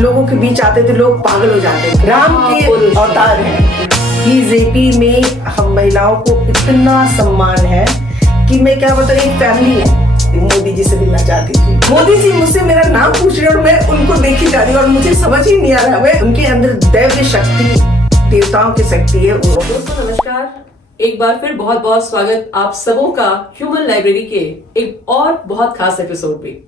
लोगों के बीच आते थे लोग पागल हो जाते थे। राम के अवतार हैं। बीजेपी में हम महिलाओं को इतना सम्मान है कि मैं क्या बताऊं, एक फैमिली है। मोदी जी से मिलना चाहती थी। मोदी जी मुझसे मेरा नाम पूछ रहे और मैं उनको देखी जा रही और मुझे समझ ही नहीं आ रहा है उनके अंदर दैव्य शक्ति, देवताओं की शक्ति है। दोस्तों नमस्कार, एक बार फिर बहुत बहुत स्वागत आप सबों का ह्यूमन लाइब्रेरी के एक और बहुत खास एपिसोड पे।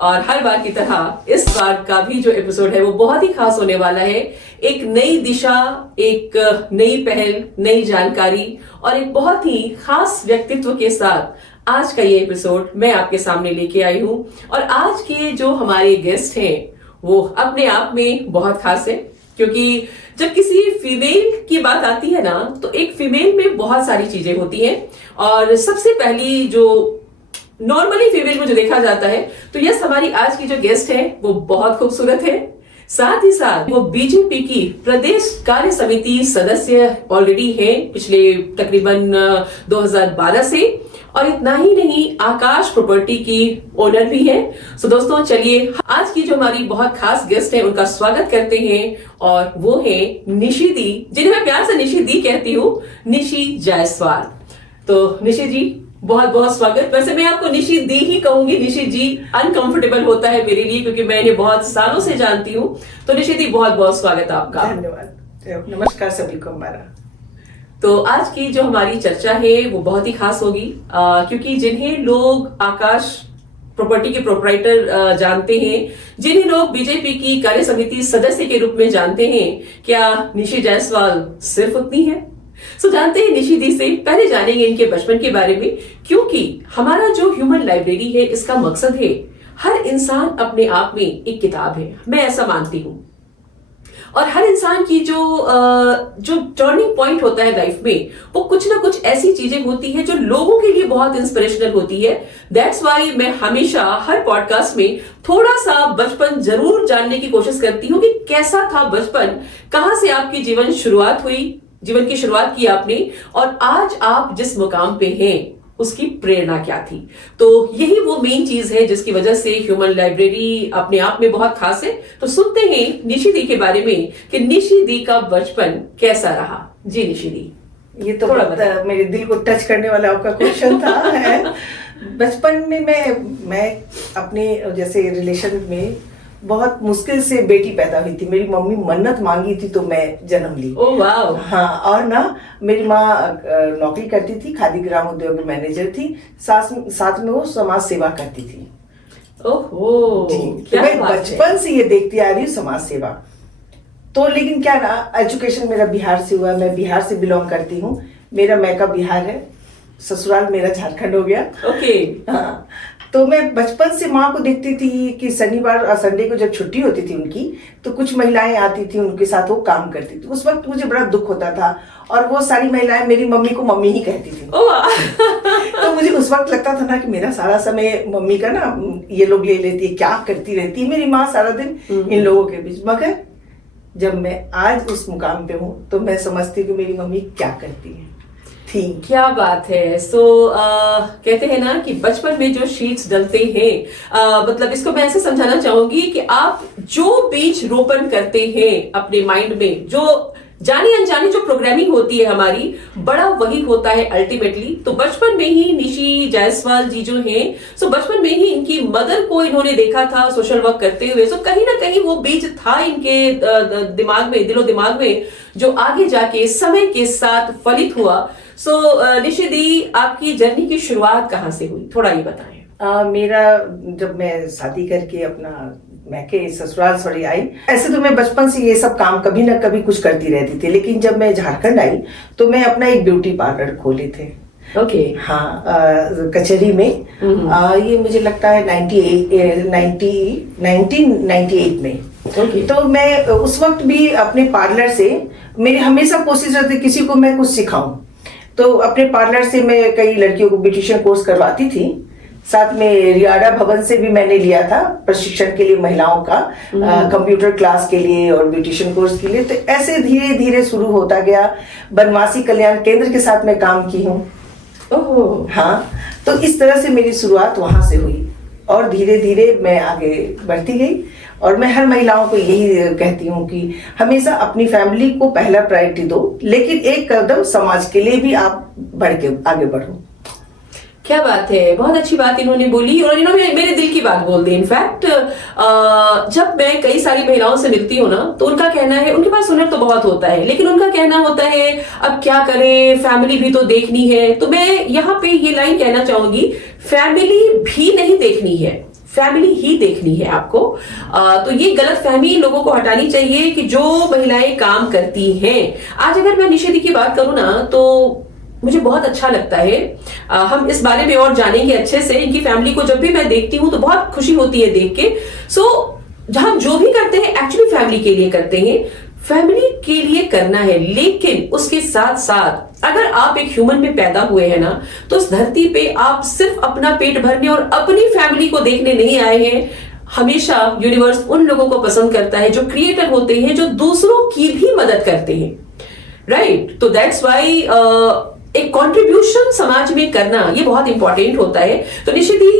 और हर बार की तरह इस बार का भी जो एपिसोड है वो बहुत ही खास होने वाला है। एक नई दिशा, एक नई पहल, नई जानकारी और एक बहुत ही खास व्यक्तित्व के साथ आज का ये एपिसोड मैं आपके सामने लेके आई हूं। और आज के जो हमारे गेस्ट हैं वो अपने आप में बहुत खास है, क्योंकि जब किसी फीमेल की बात आती है ना तो एक फीमेल में बहुत सारी चीजें होती हैं। और सबसे पहली जो नॉर्मली फीमेल में जो देखा जाता है तो यस, हमारी आज की जो गेस्ट है वो बहुत खूबसूरत है। साथ ही साथ वो बीजेपी की प्रदेश कार्य समिति सदस्य ऑलरेडी है पिछले तकरीबन 2012 से। और इतना ही नहीं, आकाश प्रॉपर्टी की ओनर भी है। सो दोस्तों चलिए आज की जो हमारी बहुत खास गेस्ट है उनका स्वागत करते हैं। और वो है निशी दी, जिन्हें मैं प्यार से निशी दी कहती हूँ, निशी जायसवाल। तो निशी जी बहुत बहुत स्वागत। वैसे मैं आपको निशी दी ही कहूंगी, निशी जी अनकंफर्टेबल होता है मेरे लिए क्योंकि मैं इन्हें बहुत सालों से जानती हूँ। तो निशी दी बहुत बहुत स्वागत आपका। धन्यवाद, नमस्कार सभी को हमारा। तो आज की जो हमारी चर्चा है वो बहुत ही खास होगी, क्योंकि जिन्हें लोग आकाश प्रॉपर्टी के प्रोपराइटर जानते हैं, जिन्हें लोग बीजेपी की कार्य समिति सदस्य के रूप में जानते हैं, क्या निशी जायसवाल सिर्फ उतनी है? सो जानते हैं निशी दी से। पहले जानेंगे इनके बचपन के बारे में, क्योंकि हमारा जो ह्यूमन लाइब्रेरी है इसका मकसद है हर इंसान अपने आप में एक किताब है, मैं ऐसा मानती हूं। और हर इंसान की जो टर्निंग पॉइंट होता है लाइफ में, वो कुछ ना कुछ ऐसी चीजें होती है जो लोगों के लिए बहुत इंस्पिरेशनल होती है। दैट्स वाई मैं हमेशा हर पॉडकास्ट में थोड़ा सा बचपन जरूर जानने की कोशिश करती हूँ कि कैसा था बचपन, कहां से आपकी जीवन की शुरुआत की आपने, और आज आप जिस मुकाम पे हैं उसकी प्रेरणा क्या थी। तो यही वो मेन चीज है जिसकी वजह से ह्यूमन लाइब्रेरी अपने आप में बहुत खास है। तो सुनते हैं निशी दी के बारे में कि निशी दी का बचपन कैसा रहा। जी निशी दी, ये तो बहुत मेरे दिल को टच करने वाला आपका क्वेश्चन था। है बचपन में मैं अपने जैसे रिलेशन में बहुत मुश्किल से बेटी पैदा हुई थी। मेरी मम्मी मन्नत मांगी थी तो मैं जन्म ली। ओह वाव। हाँ, और ना मेरी माँ नौकरी करती थी, खादी ग्राम उद्योग में मैनेजर थी, साथ में वो समाज सेवा करती थी। ओहो, तो मैं बचपन से ये देखती आ रही हूँ समाज सेवा। तो लेकिन क्या ना, एजुकेशन मेरा बिहार से हुआ, मैं बिहार से बिलोंग करती हूँ, मेरा मैका बिहार है, ससुराल मेरा झारखंड हो गया। ओके। हाँ, तो मैं बचपन से माँ को देखती थी कि शनिवार और संडे को जब छुट्टी होती थी उनकी, तो कुछ महिलाएं आती थी, उनके साथ वो काम करती थी। उस वक्त मुझे बड़ा दुख होता था और वो सारी महिलाएं मेरी मम्मी को मम्मी ही कहती थी। तो मुझे उस वक्त लगता था ना कि मेरा सारा समय मम्मी का ना ये लोग ले लेती है, क्या करती रहती है मेरी माँ सारा दिन इन लोगों के बीच। मगर जब मैं आज उस मुकाम पे हूँ तो मैं समझती हूँ कि मेरी मम्मी क्या करती है। क्या बात है। सो कहते हैं ना कि बचपन में जो शीट्स डलते हैं, मतलब इसको मैं ऐसे समझाना चाहूंगी कि आप जो बीज रोपण करते हैं अपने माइंड में, जो जानी अनजानी जो प्रोग्रामिंग होती है हमारी, बड़ा वही होता है अल्टीमेटली। तो बचपन में ही निशी जायसवाल जी जो हैं, सो बचपन में ही इनकी मदर को इन्होंने देखा था सोशल वर्क करते हुए। सो कहीं ना कहीं वो बीज था इनके दिमाग में, दिलो दिमाग में, जो आगे जाके समय के साथ फलित हुआ। सो निशी दी, आपकी जर्नी की शुरुआत कहाँ से हुई, थोड़ा ये बताएं। मेरा जब मैं शादी करके अपना मैके ससुराल सड़ी आई, ऐसे तो मैं बचपन से ये सब काम कभी ना कभी कुछ करती रहती थी। लेकिन जब मैं झारखंड आई तो मैं अपना एक ब्यूटी पार्लर खोले थे। ओके। हाँ, कचहरी में। ये मुझे लगता है 1998 में। तो मैं उस वक्त भी अपने पार्लर से, मेरी हमेशा कोशिश रहती किसी को मैं कुछ सिखाऊं, तो अपने पार्लर से मैं कई लड़कियों को ब्यूटिशियन कोर्स करवाती थी। साथ में रियाड़ा भवन से भी मैंने लिया था प्रशिक्षण के लिए महिलाओं का, कंप्यूटर क्लास के लिए और ब्यूटिशियन कोर्स के लिए। तो ऐसे धीरे धीरे शुरू होता गया। बनवासी कल्याण केंद्र के साथ मैं काम की हूँ। हाँ, तो इस तरह से मेरी शुरुआत वहां से हुई और धीरे धीरे मैं आगे बढ़ती गई और मैं हर महिलाओं को यही कहती हूँ कि हमेशा अपनी फैमिली को पहला प्रायोरिटी दो, लेकिन एक कदम समाज के लिए भी आप बढ़ के आगे बढ़ो। क्या बात है, बहुत अच्छी बात इन्होंने बोली और इन्होंने मेरे दिल की बात बोल दी। इनफैक्ट जब मैं कई सारी महिलाओं से मिलती हूँ ना, तो उनका कहना है, उनके पास हुनर तो बहुत होता है, लेकिन उनका कहना होता है अब क्या करें, फैमिली भी तो देखनी है। तो मैं यहाँ पे ये लाइन कहना चाहूंगी, फैमिली भी नहीं देखनी है, फैमिली ही देखनी है आपको। तो ये गलत फहमी लोगों को हटानी चाहिए कि जो महिलाएं काम करती हैं। आज अगर मैं निषेधी की बात करूं ना, तो मुझे बहुत अच्छा लगता है। हम इस बारे में और जानेंगे अच्छे से। इनकी फैमिली को जब भी मैं देखती हूँ तो बहुत खुशी होती है देख के। सो जहां जो भी करते हैं एक्चुअली फैमिली के लिए करते हैं, फैमिली के लिए करना है, लेकिन उसके साथ साथ अगर आप एक ह्यूमन में पैदा हुए हैं ना, तो इस धरती पे आप सिर्फ अपना पेट भरने और अपनी फैमिली को देखने नहीं आए हैं। हमेशा यूनिवर्स उन लोगों को पसंद करता है जो क्रिएटर होते हैं, जो दूसरों की भी मदद करते हैं, राइट? तो दैट्स वाई एक कंट्रीब्यूशन समाज में करना ये बहुत इंपॉर्टेंट होता है। तो निशिदी,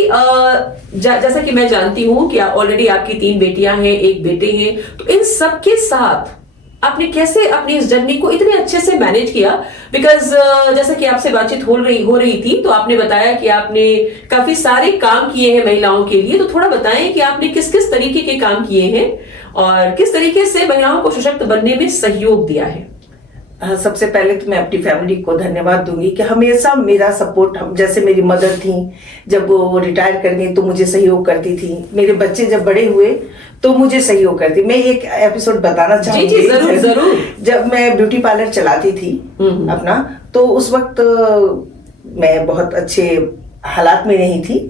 जैसा कि मैं जानती हूं कि ऑलरेडी आपकी 3 बेटियां हैं, 1 बेटे हैं, तो इन सब के साथ आपने कैसे अपनी इस जर्नी को इतने अच्छे से मैनेज किया? बिकॉज जैसा कि आपसे बातचीत हो रही थी, तो आपने बताया कि आपने काफी सारे काम किए हैं महिलाओं के लिए। तो थोड़ा बताएं कि आपने किस किस तरीके के काम किए हैं और किस तरीके से महिलाओं को सशक्त बनने में सहयोग दिया है। सबसे पहले तो मैं अपनी फैमिली को धन्यवाद दूंगी कि हमेशा मेरा सपोर्ट, जैसे मेरी मदर थी, जब वो रिटायर कर गई तो मुझे सहयोग करती थी। मेरे बच्चे जब बड़े हुए तो मुझे सहयोग करती। मैं एक एपिसोड बताना चाहूंगी। जी, जरूर जरूर। जब मैं ब्यूटी पार्लर चलाती थी अपना, तो उस वक्त मैं बहुत अच्छे हालात में नहीं थी।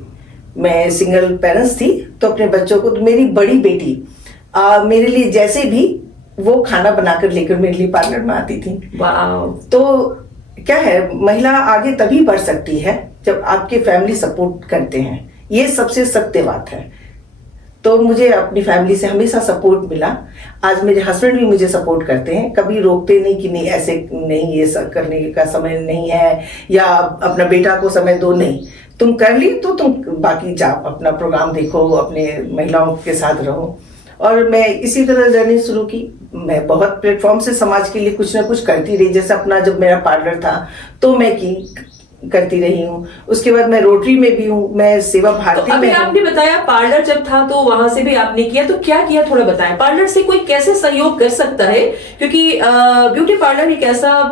मैं सिंगल पेरेंट्स थी, तो अपने बच्चों को, तो मेरी बड़ी बेटी मेरे लिए जैसे भी वो खाना बनाकर लेकर मेरे लिए पार्लर में आती थी। तो क्या है, महिला आगे तभी बढ़ सकती है जब आपके फैमिली सपोर्ट करते हैं। ये सबसे सत्य बात है। तो मुझे अपनी फैमिली से हमेशा सपोर्ट मिला। आज मेरे हस्बैंड भी मुझे सपोर्ट करते हैं, कभी रोकते नहीं कि नहीं ऐसे नहीं, ये सब करने का समय नहीं है, या अपना बेटा को समय दो, नहीं, तुम कर ली तो तुम बाकी जाओ, अपना प्रोग्राम देखो, अपने महिलाओं के साथ रहो। और मैं इसी तरह जर्नी शुरू की। मैं बहुत प्लेटफॉर्म से समाज के लिए कुछ ना कुछ करती रही। जैसे अपना जब मेरा पार्लर था तो मैं करती रही हूँ। उसके बाद मैं रोटरी में भी हूँ, मैं सेवा भारती तो में हूँ। आपने बताया पार्लर जब था तो वहां से भी आपने किया, तो क्या किया थोड़ा बताएं। पार्लर से कोई कैसे सहयोग कर सकता है? क्योंकि ब्यूटी पार्लर एक ऐसा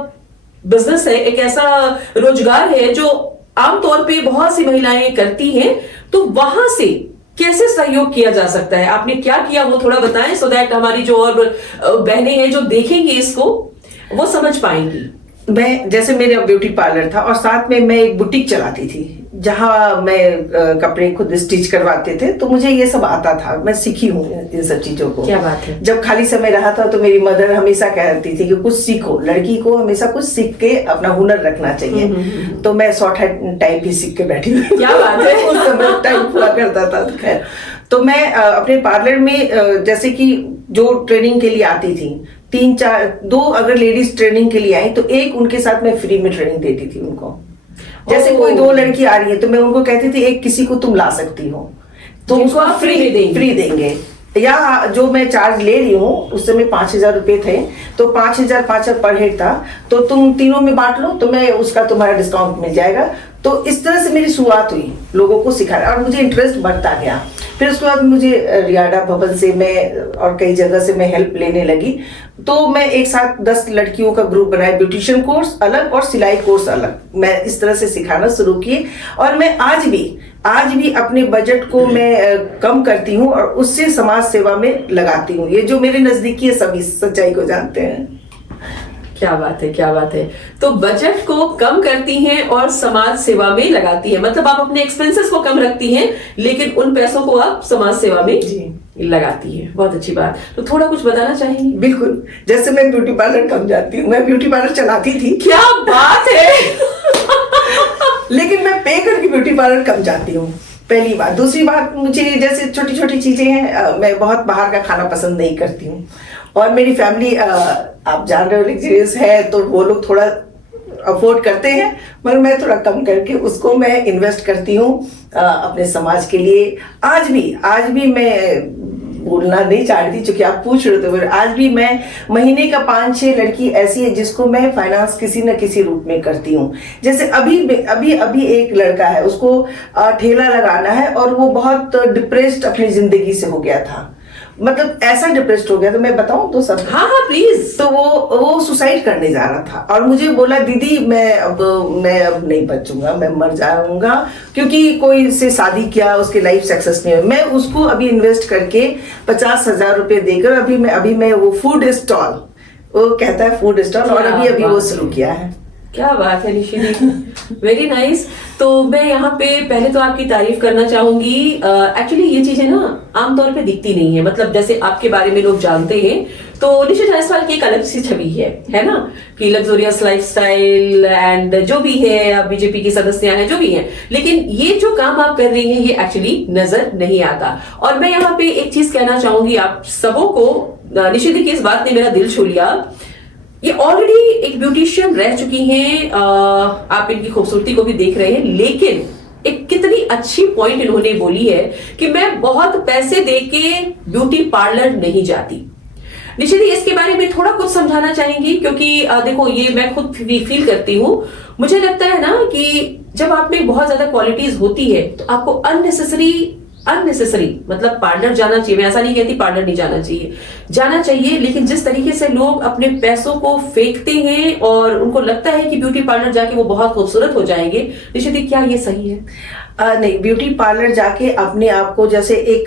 बिजनेस है, एक ऐसा रोजगार है जो आमतौर पे बहुत सी महिलाएं करती हैं। तो वहां से कैसे सहयोग किया जा सकता है? आपने क्या किया वो थोड़ा बताएं, सो दैट हमारी जो और बहनें हैं जो देखेंगे इसको, वो समझ पाएंगी। मैं, जैसे मेरा ब्यूटी पार्लर था और साथ में मैं एक बुटीक चलाती थी, जहां मैं कपड़े खुद स्टिच करवाते थे। तो मुझे ये सब आता था, मैं सीखी हूँ इन सब चीजों को। क्या बात है। जब खाली समय रहा था तो मेरी मदर हमेशा कहती थी कि कुछ सीखो, लड़की को हमेशा कुछ सीख के अपना हुनर रखना चाहिए। तो मैं शॉर्ट हैंड टाइप ही सीख के बैठी हुई। क्या बात है। उस समय टाइम पूरा करता था। तो खैर, तो मैं अपने पार्लर में जैसे कि जो ट्रेनिंग के लिए आती थी, 2 अगर लेडीज ट्रेनिंग के लिए आई तो एक उनके साथ मैं फ्री में ट्रेनिंग देती थी उनको। जैसे कोई 2 लड़की आ रही है तो मैं उनको कहती थी एक किसी को तुम ला सकती हो, तो उसको आप फ्री देंगे। या जो मैं चार्ज ले रही हूँ, उस समय 5,000 रुपए थे, तो 5,000 पर हेड था, तो तुम तीनों में बांट लो तो मैं उसका तुम्हारा डिस्काउंट मिल जाएगा। तो इस तरह से मेरी शुरुआत हुई लोगों को सिखाना, और मुझे इंटरेस्ट बढ़ता गया। फिर उसके बाद मुझे रियाडा भवन से मैं और कई जगह से मैं हेल्प लेने लगी। तो मैं एक साथ 10 लड़कियों का ग्रुप बनाया, ब्यूटिशियन कोर्स अलग और सिलाई कोर्स अलग। मैं इस तरह से सिखाना शुरू किए, और मैं आज भी अपने बजट को मैं कम करती हूँ और उससे समाज सेवा में लगाती हूँ। ये जो मेरे नजदीकी है सभी सच्चाई को जानते हैं। क्या बात है, क्या बात है। तो बजट को कम करती हैं और समाज सेवा में लगाती हैं, मतलब आप अपने एक्सपेंसेस को कम रखती हैं, लेकिन उन पैसों को आप समाज सेवा में लगाती हैं। बहुत अच्छी बात। तो थोड़ा कुछ बताना चाहेंगी? बिल्कुल। जैसे मैं ब्यूटी पार्लर कम जाती हूँ, मैं ब्यूटी पार्लर चलाती थी। क्या बात है। लेकिन मैं पे करके ब्यूटी पार्लर कम जाती हूँ, पहली बात। दूसरी बात, मुझे जैसे छोटी छोटी चीजें हैं, मैं बहुत बाहर का खाना पसंद नहीं करती हूँ। और मेरी फैमिली आप जान रहे हो लग्जरियस है, तो वो लोग थोड़ा अफोर्ड करते हैं, मगर मैं थोड़ा कम करके उसको मैं इन्वेस्ट करती हूँ अपने समाज के लिए। आज भी मैं बोलना नहीं चाहती, चूंकि आप पूछ रहे थे। आज भी मैं महीने का 5-6 लड़की ऐसी है जिसको मैं फाइनेंस किसी न किसी रूप में करती हूँ। जैसे अभी एक लड़का है, उसको ठेला लगाना है और वो बहुत डिप्रेस्ड अपनी जिंदगी से हो गया था, मतलब ऐसा डिप्रेस्ड हो गया। तो मैं बताऊं तो सब, हाँ हाँ प्लीज। तो वो सुसाइड करने जा रहा था और मुझे बोला दीदी मैं अब नहीं बचूंगा, मैं मर जाऊंगा, क्योंकि कोई से शादी किया, उसकी लाइफ सक्सेस नहीं हुई। मैं उसको अभी इन्वेस्ट करके 50,000 रुपए देकर अभी मैं वो फूड स्टॉल, वो कहता है फूड स्टॉल, और अभी वो शुरू किया है। क्या बात है निशि दी, वेरी नाइस। तो मैं यहाँ पे पहले तो आपकी तारीफ करना चाहूंगी। एक्चुअली ये चीजें ना आमतौर पे दिखती नहीं है, मतलब जैसे आपके बारे में लोग जानते हैं तो निशि जायसवाल की एक अलग सी छवि है ना, कि लग्जोरियस लाइफस्टाइल एंड जो भी है, आप बीजेपी की सदस्य हैं जो भी हैं, लेकिन ये जो काम आप कर रही हैं ये एक्चुअली नजर नहीं आता। और मैं यहाँ पे एक चीज कहना चाहूंगी आप सबों को, निशि दी की इस बात ने मेरा दिल छू लिया। ये ऑलरेडी एक ब्यूटिशियन रह चुकी हैं, आप इनकी खूबसूरती को भी देख रहे हैं, लेकिन एक कितनी अच्छी पॉइंट इन्होंने बोली है कि मैं बहुत पैसे देके ब्यूटी पार्लर नहीं जाती। निशि दी इसके बारे में थोड़ा कुछ समझाना चाहेंगी, क्योंकि देखो ये मैं खुद फील करती हूँ। मुझे लगता है ना कि जब आप में बहुत ज्यादा क्वालिटीज होती है तो आपको अननेसेसरी मतलब पार्लर जाना चाहिए। मैं ऐसा नहीं कहती पार्लर नहीं जाना चाहिए, लेकिन जिस तरीके से लोग अपने पैसों को फेंकते हैं और उनको लगता है कि ब्यूटी पार्लर जाके वो बहुत खूबसूरत हो जाएंगे, निश्चित क्या ये सही है? नहीं, ब्यूटी पार्लर जाके अपने आप को जैसे एक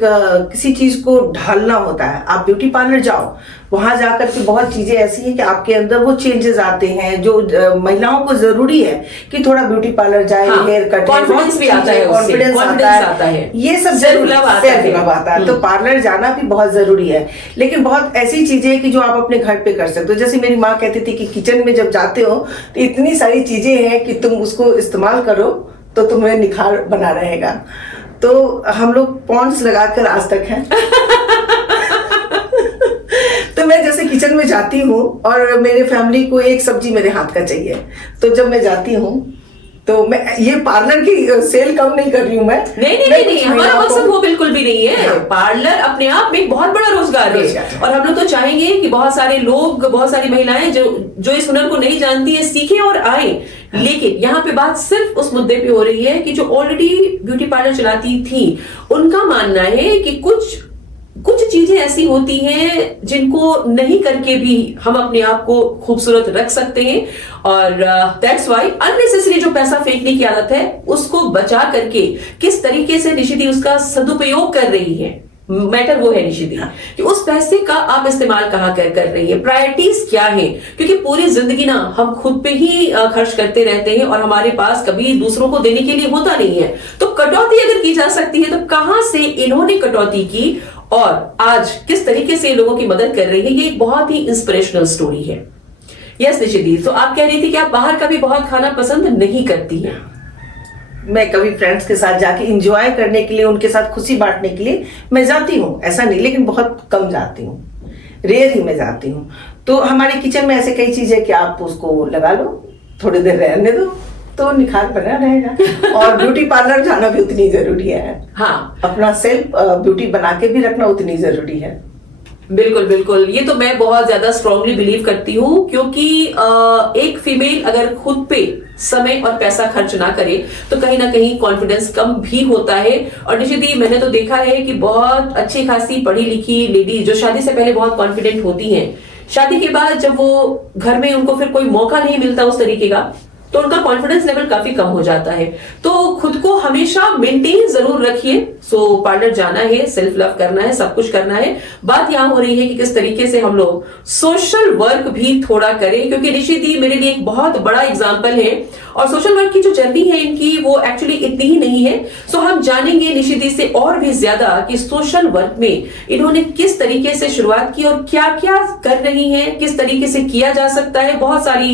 किसी चीज को ढालना होता है। आप ब्यूटी पार्लर जाओ, वहां जाकर के बहुत चीजें ऐसी हैं कि आपके अंदर वो चेंजेस आते हैं जो महिलाओं को जरूरी है कि थोड़ा ब्यूटी पार्लर जाए, हेयर कट, कॉन्फिडेंस भी आता है, कॉन्फिडेंस आता है, ये सब सेल्फ लव आता है। तो पार्लर जाना भी बहुत जरूरी है, लेकिन बहुत ऐसी चीजें हैं कि जो आप अपने घर पे कर सकते हो। जैसे मेरी माँ कहती थी कि किचन में जब जाते हो तो इतनी सारी चीजें हैं कि तुम उसको इस्तेमाल करो तो तुम्हें निखार बना रहेगा। तो हम लोग पॉन्ड्स लगाकर आज तक हैं। तो मैं जैसे किचन में जाती हूँ और मेरे फैमिली को एक सब्जी मेरे हाथ का चाहिए, तो जब मैं जाती हूँ तो मैं ये पार्लर की सेल कम नहीं कर रही हूँ। मैं नहीं, हमारा मकसद वो बिल्कुल भी नहीं है। हाँ। पार्लर अपने आप में एक बहुत बड़ा रोजगार है और हम लोग तो चाहेंगे कि बहुत सारे लोग, बहुत सारी महिलाएं जो इस हुनर को नहीं जानती है सीखें और आए। लेकिन यहाँ पे बात सिर्फ उस मुद्दे पे हो रही है कि जो ऑलरेडी ब्यूटी पार्लर चलाती थी उनका मानना है कि कुछ चीजें ऐसी होती हैं जिनको नहीं करके भी हम अपने आप को खूबसूरत रख सकते हैं, और दैट्स व्हाई अननेसेसरी जो पैसा फेंकने की आदत है उसको बचा करके किस तरीके से निशि दी उसका सदुपयोग कर रही है। मैटर वो है निशि दी कि उस पैसे का आप इस्तेमाल कहाँ कर रही है, प्रायोरिटीज क्या है, क्योंकि पूरी जिंदगी ना हम खुद पे ही खर्च करते रहते हैं और हमारे पास कभी दूसरों को देने के लिए होता नहीं है। तो कटौती अगर की जा सकती है तो कहां से इन्होंने कटौती की और आज किस तरीके से लोगों की मदद कर रही है, ये एक बहुत ही इंस्पिरेशनल स्टोरी है। यस निशि दी, तो आप कह रही थी कि आप बाहर का भी बहुत खाना पसंद नहीं करती हैं। मैं कभी फ्रेंड्स के साथ जाके एंजॉय करने के लिए, उनके साथ खुशी बांटने के लिए मैं जाती हूँ, ऐसा नहीं, लेकिन बहुत कम जाती हूँ, रेयर ही मैं जाती हूँ। तो हमारे किचन में ऐसे कई चीजें कि आप उसको लगा लो, थोड़ी देर रहने दो तो निखार बना रहेगा। और ब्यूटी पार्लर जाना भी उतनी जरूरी है। हाँ, अपना सेल्फ ब्यूटी बना के भी रखना उतनी जरूरी है। बिल्कुल बिल्कुल, ये तो मैं बहुत ज्यादा स्ट्रांगली बिलीव करती हूँ, क्योंकि एक फीमेल अगर खुद पे समय और पैसा खर्च ना करे तो कहीं ना कहीं कॉन्फिडेंस कम भी होता है। और निशि दी, मैंने तो देखा है कि बहुत अच्छी खासी पढ़ी लिखी लेडी जो शादी से पहले बहुत कॉन्फिडेंट होती हैं, शादी के बाद जब वो घर में उनको फिर कोई मौका नहीं मिलता उस तरीके का तो उनका कॉन्फिडेंस लेवल काफी कम हो जाता है। तो खुद को हमेशा मेंटेन जरूर रखिए। सो पार्लर जाना है, सेल्फ लव करना है, सब कुछ करना है। बात यहाँ हो रही है कि किस तरीके से हम लोग सोशल वर्क भी थोड़ा करें, क्योंकि निशि दी मेरे लिए एक बहुत बड़ा एग्जाम्पल है और सोशल वर्क की जो जर्नी है इनकी वो एक्चुअली इतनी ही नहीं है। सो हम जानेंगे निशि दी से और भी ज्यादा कि सोशल वर्क में इन्होंने किस तरीके से शुरुआत की और क्या क्या कर रही हैं, किस तरीके से किया जा सकता है। बहुत सारी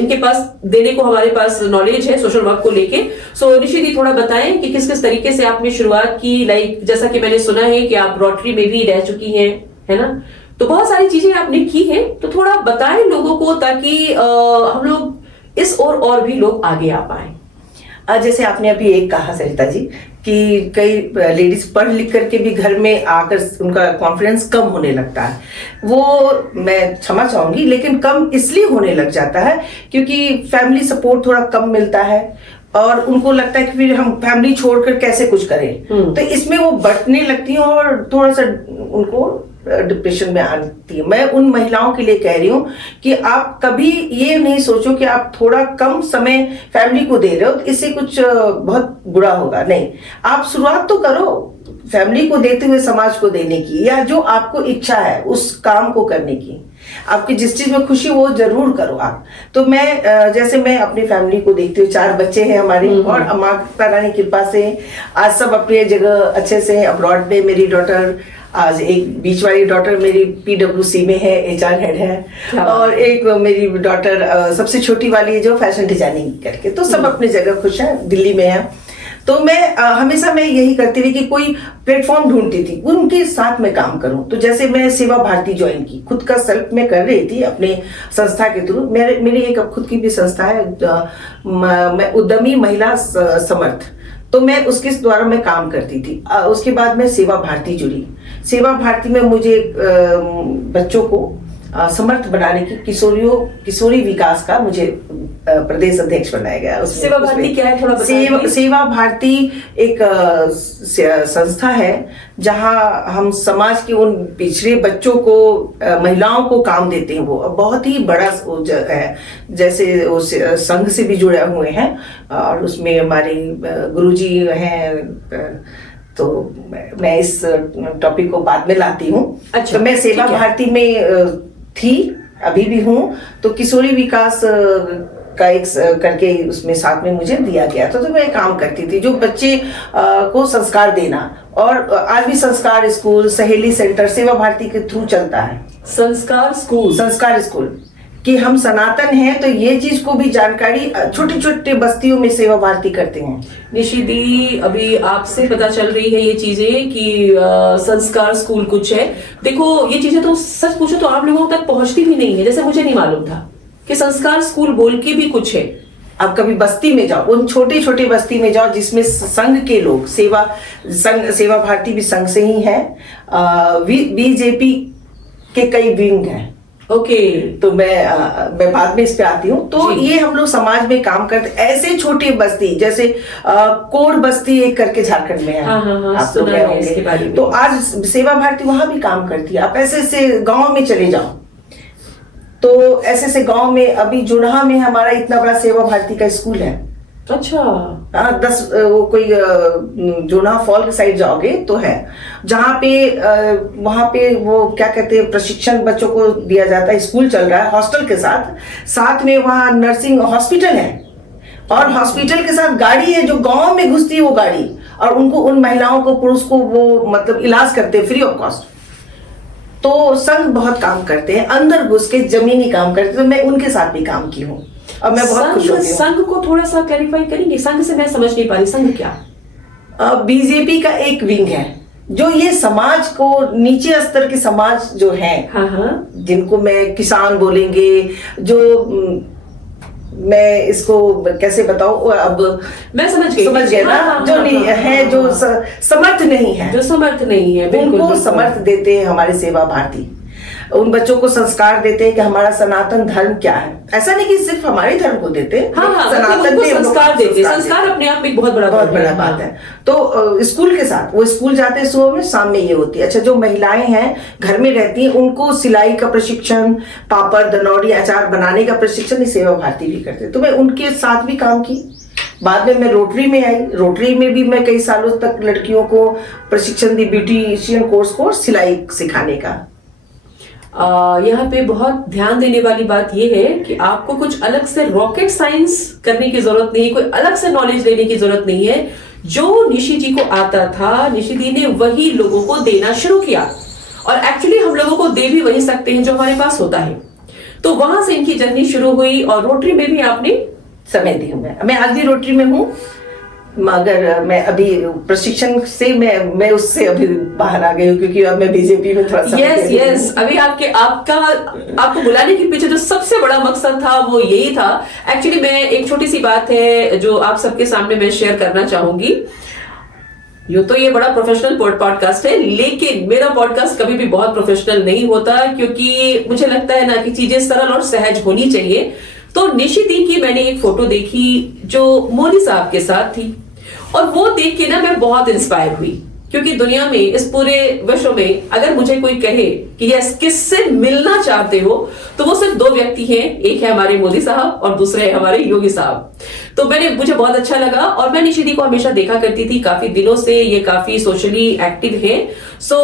इनके पास देने को हमारे पास नॉलेज है सोशल वर्क को लेके। सो निशि दी थोड़ा बताएं कि किस किस तरीके से आपने शुरुआत की। लाइक जैसा कि मैंने सुना है कि आप रोटरी में भी रह चुकी हैं, है ना, तो बहुत सारी चीजें आपने की हैं, तो थोड़ा बताएं लोगों को ताकि हम लोग इस और भी लोग आगे आ पाए। जैसे आपने अभी एक कहा सरिता जी कि कई लेडीज पढ़ लिख करके भी घर में आकर उनका कॉन्फिडेंस कम होने लगता है। वो मैं क्षमा चाहूंगी, लेकिन कम इसलिए होने लग जाता है क्योंकि फैमिली सपोर्ट थोड़ा कम मिलता है और उनको लगता है कि फिर हम फैमिली छोड़कर कैसे कुछ करें। तो इसमें वो बंटने लगती हैं और थोड़ा सा उनको डिप्रेशन में आती है। मैं उन महिलाओं के लिए कह रही हूँ कि आप कभी ये नहीं सोचो कि आप थोड़ा कम समय फैमिली को दे रहे हो तो इससे कुछ बहुत बुरा होगा। नहीं, आप शुरुआत तो करो फैमिली को देते हुए समाज को देने की, या जो आपको इच्छा है उस काम को करने की। आपकी जिस चीज में खुशी वो जरूर करो आप। तो मैं जैसे मैं अपनी फैमिली को देखती हूँ, 4 बच्चे हैं हमारे और माता रानी की कृपा से आज सब अपनी जगह अच्छे से हैं। अब्रॉड में मेरी डॉटर, आज एक बीच वाली डॉटर मेरी PWC में है, HR हेड है, और एक मेरी डॉटर सबसे छोटी वाली है जो फैशन डिजाइनिंग करके, तो सब अपनी जगह खुश है, दिल्ली में है। तो मैं हमेशा मैं यही करती रही कि कोई प्लेटफॉर्म ढूंढती थी उनके साथ में काम करूं। तो जैसे मैं सेवा भारती ज्वाइन की, खुद का सेल्फ में कर रही थी अपने संस्था के थ्रू। मेरी एक खुद की भी संस्था है, मैं उद्यमी महिला समर्थ, तो मैं उसके द्वारा मैं काम करती थी। उसके बाद मैं सेवा भारती जुड़ी। सेवा भारती में मुझे बच्चों को समर्थ बनाने की किशोरी विकास का मुझे प्रदेश अध्यक्ष बनाया गया। सेवा भारती क्या है, थोड़ा बताइए। सेवा भारती एक संस्था है जहां हम समाज के उन पिछड़े बच्चों को, महिलाओं को काम देते हैं। वो बहुत ही बड़ा है, जैसे उस संघ से भी जुड़े हुए हैं और उसमें हमारे गुरुजी हैं। तो मैं इस टॉपिक को बाद में लाती हूँ। अच्छा, तो मैं सेवा भारती में थी, अभी भी हूँ। तो किशोरी विकास का एक करके उसमें साथ में मुझे दिया गया था। तो मैं काम करती थी जो बच्चे को संस्कार देना, और आज भी संस्कार स्कूल, सहेली सेंटर सेवा भारती के थ्रू चलता है। संस्कार स्कूल कि हम सनातन हैं, तो ये चीज को भी जानकारी छोटे छोटे बस्तियों में सेवा भारती करते हैं। निशी दी, अभी आपसे पता चल रही है ये चीजें कि संस्कार स्कूल कुछ है। देखो ये चीजें तो सच पूछो तो आप लोगों तक पहुंचती भी नहीं है। जैसे मुझे नहीं मालूम था कि संस्कार स्कूल बोल के भी कुछ है। आप कभी बस्ती में जाओ, उन छोटे छोटे बस्ती में जाओ जिसमें संघ के लोग, सेवा भारती भी संघ से ही है। BJP के कई विंग हैं। ओके, तो मैं बाद में इस पे आती हूँ। तो ये हम लोग समाज में काम करते, ऐसे छोटे बस्ती जैसे कोर बस्ती एक करके झारखंड में है। आप लोग गए होंगे। तो आज सेवा भारती वहां भी काम करती है। आप ऐसे गांव में चले जाओ, तो ऐसे गांव में अभी जुड़हा में हमारा इतना बड़ा सेवा भारती का स्कूल है। अच्छा, 10 वो कोई जोना फॉल के साइड जाओगे तो है, जहाँ पे वहां पे वो क्या कहते हैं, प्रशिक्षण बच्चों को दिया जाता है। स्कूल चल रहा है हॉस्टल के साथ में, वहाँ नर्सिंग हॉस्पिटल है, और हॉस्पिटल के साथ गाड़ी है जो गांव में घुसती है वो गाड़ी, और उनको उन महिलाओं को, पुरुष को वो मतलब इलाज करते हैं फ्री ऑफ कॉस्ट। तो संघ बहुत काम करते हैं, अंदर घुस के जमीनी काम करते हैं। तो मैं उनके साथ भी काम की हूँ और मैं बहुत खुश होती हूँ। संघ को थोड़ा सा क्लैरिफाई करेंगे, संघ से मैं समझ नहीं पा रही, संघ क्या? BJP का एक विंग है जो ये समाज को, नीचे स्तर के समाज जो हैं, जिनको मैं किसान बोलेंगे, जो मैं इसको कैसे बताऊं, अब मैं समझ गया ना, जो नहीं है, जो समर्थ नहीं है, उनको समर्थ देते हैं हमारे सेवा भारती। उन बच्चों को संस्कार देते हैं कि हमारा सनातन धर्म क्या है। ऐसा नहीं कि सिर्फ हमारे धर्म को देते हैं, सनातन को संस्कार देते हैं। संस्कार अपने आप में बहुत बड़ा बात है। तो स्कूल के साथ वो स्कूल जाते हैं सुबह में, शाम में ये होती है। अच्छा, जो महिलाएं हैं घर में रहती हैं, उनको सिलाई का प्रशिक्षण, पापड़, दनौड़ी, अचार बनाने का प्रशिक्षण सेवा भारती भी करते हैं। तो मैं उनके साथ भी काम की। बाद में मैं रोटरी में आई। रोटरी में भी मैं कई सालों तक लड़कियों को प्रशिक्षण दी, ब्यूटिशियन कोर्स सिलाई सिखाने का। यहाँ पे बहुत ध्यान देने वाली बात यह है कि आपको कुछ अलग से रॉकेट साइंस करने की जरूरत नहीं है, कोई अलग से नॉलेज लेने की जरूरत नहीं है। जो निशी जी को आता था, निशी दी ने वही लोगों को देना शुरू किया, और एक्चुअली हम लोगों को दे भी वही सकते हैं जो हमारे पास होता है। तो वहां से इनकी जर्नी शुरू हुई, और रोटरी में भी आपने समय दी हूँ। मैं आज भी रोटरी में हूँ, मगर मैं अभी प्रशिक्षण से मैं उससे अभी बाहर आ गई हूँ, क्योंकि अब मैं बीजेपी में थोड़ा सा यस अभी आपको बुलाने के पीछे जो सबसे बड़ा मकसद था वो यही था। एक्चुअली मैं एक छोटी सी बात है जो आप सबके सामने मैं शेयर करना चाहूंगी। यूं तो ये बड़ा प्रोफेशनल पॉडकास्ट है, लेकिन मेरा पॉडकास्ट कभी भी बहुत प्रोफेशनल नहीं होता, क्योंकि मुझे लगता है ना कि चीजें सरल और सहज होनी चाहिए। तो निशिदी की मैंने एक फोटो देखी जो मोदी साहब के साथ थी, और वो देख के ना मैं बहुत इंस्पायर हुई, क्योंकि दुनिया में, इस पूरे विश्व में अगर मुझे कोई कहे कि यस किससे मिलना चाहते हो, तो वो सिर्फ 2 व्यक्ति हैं। एक है हमारे मोदी साहब और दूसरे है हमारे योगी साहब। तो मुझे बहुत अच्छा लगा, और मैं निशिदी को हमेशा देखा करती थी काफी दिनों से, ये काफी सोशली एक्टिव है। सो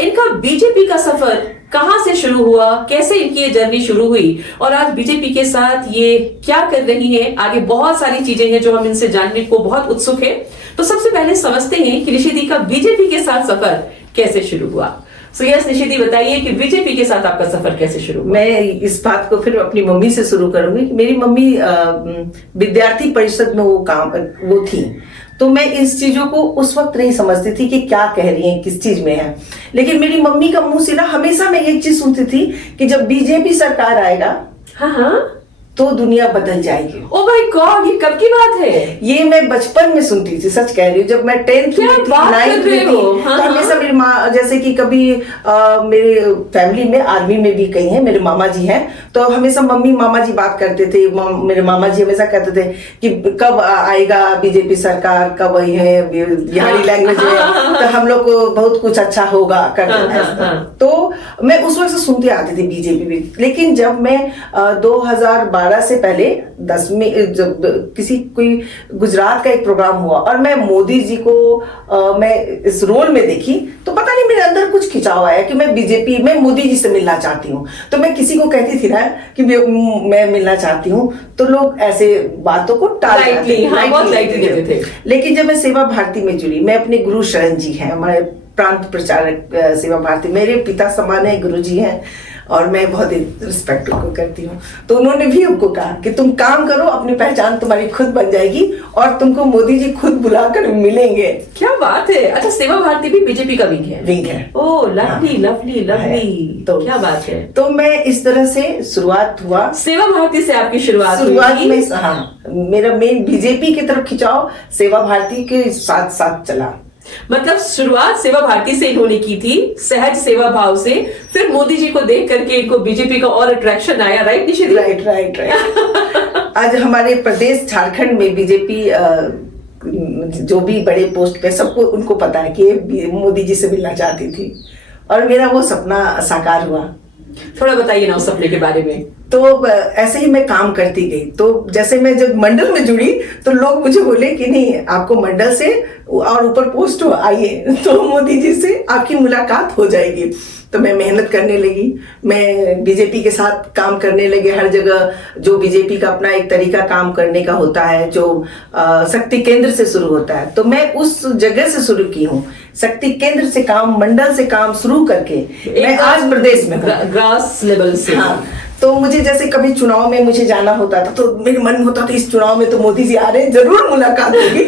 इनका बीजेपी का सफर कहां से शुरू हुआ, कैसे इनकी ये जर्नी शुरू हुई, और आज बीजेपी के साथ ये क्या कर रही है, आगे बहुत सारी चीजें हैं जो हम इनसे जानने को बहुत उत्सुक है। तो सबसे पहले समझते हैं कि निशिदी का बीजेपी के साथ सफर कैसे शुरू हुआ। सो यस निशिदी, बताइए कि बीजेपी के साथ आपका सफर कैसे शुरू हुआ। मैं इस बात को फिर अपनी मम्मी से शुरू करूंगी। मेरी मम्मी विद्यार्थी परिषद में वो थी, तो मैं इस चीजों को उस वक्त नहीं समझती थी कि क्या कह रही हैं, किस चीज में है। लेकिन मेरी मम्मी का मुंह से ना हमेशा मैं एक चीज सुनती थी कि जब बीजेपी सरकार आएगा, हाँ, तो दुनिया बदल जाएगी। ओ माय गॉड, ये कब की बात है? ये मैं बचपन में सुनती थी, सच कह रही हूँ। जब मैं 10th में थी, 9th में थी, तो हमेशा मेरी माँ, जैसे कि कभी मेरे फैमिली में आर्मी में भी कई हैं, मेरे मामा जी हैं, तो हमेशा मम्मी मामा जी बात करते थे। मेरे मामा जी हमेशा कहते थे कि कब आएगा बीजेपी सरकार, कब वही है, बिहारी लैंग्वेज है, तो हम लोग को बहुत कुछ अच्छा होगा करना। तो मैं उस वक्त से सुनती आती थी बीजेपी भी। लेकिन जब मैं 2012 से पहले 10 में जब कोई गुजरात का एक प्रोग्राम हुआ और मैं मोदी जी को मैं इस रोल में देखी, तो पता नहीं मेरे अंदर कुछ खिंचाव आया कि मैं बीजेपी में मोदी जी से मिलना चाहती हूँ। तो मैं किसी को कहती थी ना कि मैं मिलना चाहती हूँ, तो लोग ऐसे बातों को टाल देते थे। लेकिन जब मैं सेवा भारती में जुड़ी, मैं अपने गुरु शरण जी हैं, हमारे प्रांत प्रचारक सेवा भारती, मेरे पिता समान है, गुरु जी हैं, और मैं बहुत रिस्पेक्ट उनको करती हूँ। तो उन्होंने भी हमको कहा कि तुम काम करो, अपनी पहचान तुम्हारी खुद बन जाएगी और तुमको मोदी जी खुद बुलाकर मिलेंगे। क्या बात है। अच्छा, सेवा भारती भी बीजेपी का विंग है? विंग है। ओह, लवली लवली लवली। तो क्या बात है। तो मैं इस तरह से शुरुआत हुआ, सेवा भारती से आपकी शुरुआत में। हाँ, मेरा मेन बीजेपी की तरफ खिंचाव सेवा भारती के साथ साथ चला। मतलब शुरुआत सेवा भारती से इन्होंने की थी, सहज सेवा भाव से, फिर मोदी जी को देख करके इनको बीजेपी का और अट्रैक्शन आया। राइट निशिदी? राइट। आज हमारे प्रदेश झारखंड में बीजेपी जो भी बड़े पोस्ट पे, सबको उनको पता है कि मोदी जी से मिलना चाहती थी, और मेरा वो सपना साकार हुआ। थोड़ा बताइए ना उस सपने के बारे में। तो ऐसे ही मैं काम करती गई। तो जैसे मैं जब मंडल में जुड़ी, तो लोग मुझे बोले कि नहीं, आपको मंडल से और ऊपर पोस्ट आइए, तो मोदी जी से आपकी मुलाकात हो जाएगी। तो मैं मेहनत करने लगी, मैं बीजेपी के साथ काम करने लगे हर जगह। जो बीजेपी का अपना एक तरीका काम करने का होता है, जो शक्ति केंद्र से शुरू होता है, तो मैं उस जगह से शुरू की हूँ। शक्ति केंद्र से काम, मंडल से काम शुरू करके मैं आज प्रदेश में ग्रास लेवल से। हाँ, तो मुझे जैसे कभी चुनाव में मुझे जाना होता था, तो मेरे मन होता था इस चुनाव में तो मोदी जी आ रहे हैं, जरूर मुलाकात होगी।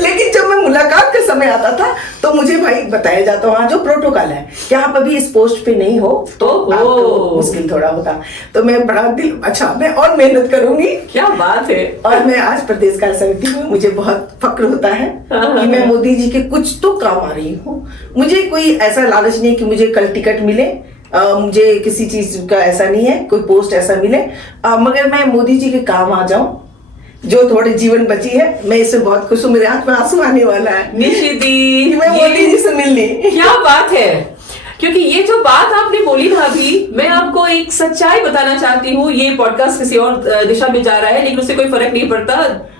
लेकिन जब मैं मुलाकात का समय आता था, तो मुझे भाई बताया जाता वहाँ जो प्रोटोकॉल है कि आप अभी इस पोस्ट पे नहीं हो, तो आपको मुश्किल थोड़ा होगा। तो मैं बड़ा अच्छा, मैं और मेहनत करूंगी। क्या बात है। और मैं आज प्रदेश कार्य समिति में, मुझे बहुत फक्र होता है कि मैं मोदी जी के कुछ तो काम आ रही हूँ। मुझे कोई ऐसा लालच नहीं कि मुझे कल टिकट मिले, मुझे किसी चीज का ऐसा नहीं है, कोई पोस्ट ऐसा मिले, मगर मैं मोदी जी के काम आ जाऊं। जो थोड़े जीवन बची है, मैं इससे बहुत खुश हूँ। मेरे हाथ में आंसू आने वाला है निशिदी, मैं मोदी जी से मिलनी। क्या बात है। क्योंकि ये जो बात आपने बोली ना अभी, मैं आपको एक सच्चाई बताना चाहती हूँ। ये पॉडकास्ट किसी और दिशा में जा रहा है, लेकिन उससे कोई फर्क नहीं पड़ता,